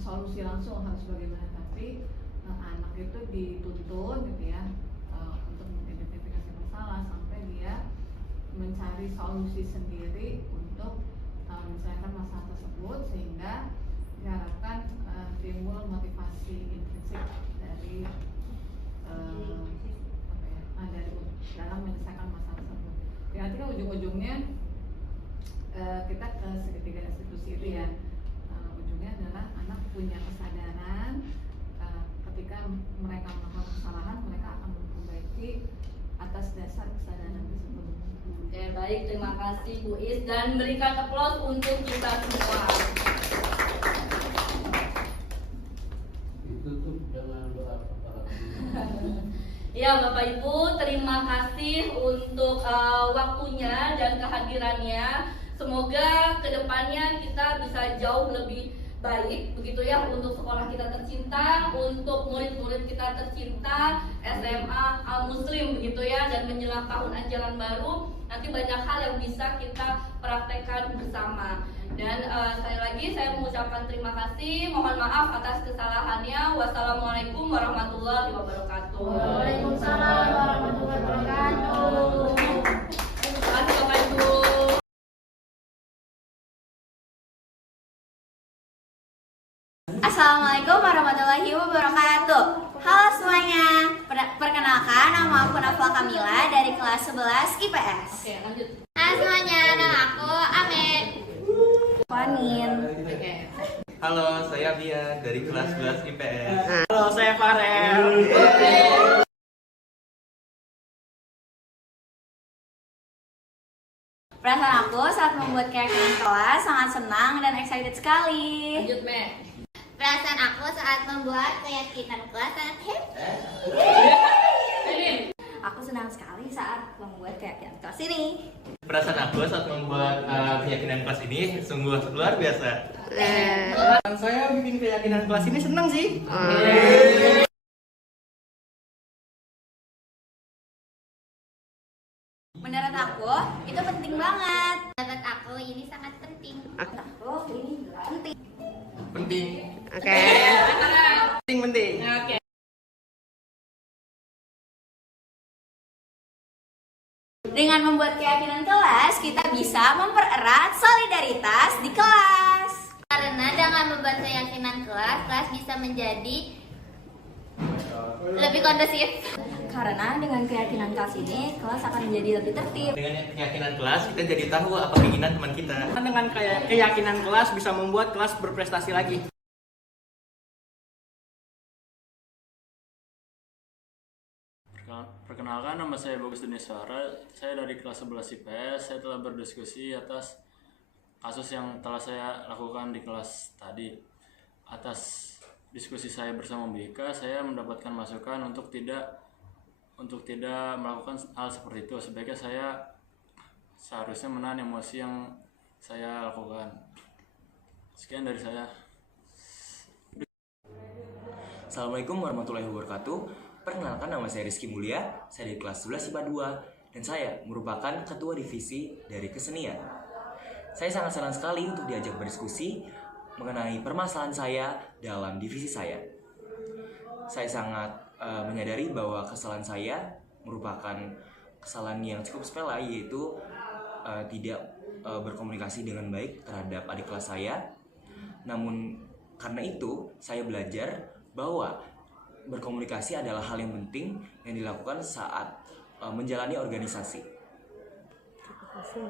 solusi langsung harus bagaimana, tapi anak itu dituntun gitu ya untuk mengidentifikasi masalah sampai dia mencari solusi sendiri untuk menyelesaikan masalah tersebut, sehingga diharapkan timbul motivasi intrinsik dari dari dalam menyelesaikan masalah tersebut. Berarti kan ujung-ujungnya kita ke segitiga institusi itu ya, ujungnya adalah anak punya kesadaran ketika mereka melakukan kesalahan, mereka akan memperbaiki atas dasar kesadaran tersebut. Oke, baik, terima kasih Bu Is, dan berikan aplaus untuk kita semua. Ditutup dengan doa Ya Bapak Ibu, terima kasih untuk waktunya dan kehadirannya. Semoga kedepannya kita bisa jauh lebih baik begitu ya, untuk sekolah kita tercinta, untuk murid-murid kita tercinta SMA Al Muslim begitu ya, dan menjelang tahun ajaran baru nanti banyak hal yang bisa kita praktekkan bersama. Dan sekali lagi saya mengucapkan terima kasih, mohon maaf atas kesalahannya. Wassalamualaikum warahmatullahi wabarakatuh. Waalaikumsalam warahmatullahi wabarakatuh. Terima kasih Bapak Ibu. Assalamualaikum warahmatullahi wabarakatuh. Halo semuanya, perkenalkan nama aku Nafla Kamila dari kelas 11 IPS. Oke, lanjut. Halo semuanya, nama aku Amin. Panin. Halo, saya Bia dari kelas 11 IPS. Halo, saya Farel. Perasaan aku saat membuat keyakinan kelas sangat senang dan excited sekali. Lanjut, Me. Perasaan aku saat membuat keyakinan kelas sangat happy. Aku senang sekali saat membuat keyakinan kelas ini. Perasaan aku saat membuat keyakinan kelas ini sungguh luar biasa. Dan saya bikin keyakinan kelas ini senang sih. Menurut aku, itu penting banget. Menurut aku, ini sangat penting. Menurut aku, ini penting. Penting. Oke. Penting. Oke. Dengan membuat keyakinan kelas, kita bisa mempererat solidaritas di kelas. Karena dengan membuat keyakinan kelas, kelas bisa menjadi lebih kondusif. Karena dengan keyakinan kelas ini, kelas akan menjadi lebih tertib. Dengan keyakinan kelas, kita jadi tahu apa keinginan teman kita. Dengan keyakinan kelas bisa membuat kelas berprestasi lagi. Perkenalkan, nama saya Bagus Duniswara. Saya dari kelas 11 IPS. Saya telah berdiskusi atas kasus yang telah saya lakukan di kelas tadi. Atas diskusi saya bersama BK, saya mendapatkan masukan untuk tidak melakukan hal seperti itu. Sebaiknya saya seharusnya menahan emosi yang saya lakukan. Sekian dari saya. Assalamualaikum warahmatullahi wabarakatuh. Perkenalkan, nama saya Rizky Mulia, saya dari kelas 11 IPA 2, dan saya merupakan ketua divisi dari kesenian. Saya sangat senang sekali untuk diajak berdiskusi mengenai permasalahan saya dalam divisi saya. Saya sangat menyadari bahwa kesalahan saya merupakan kesalahan yang cukup sepele, yaitu tidak berkomunikasi dengan baik terhadap adik kelas saya. Namun karena itu saya belajar bahwa berkomunikasi adalah hal yang penting yang dilakukan saat menjalani organisasi. Terima kasih,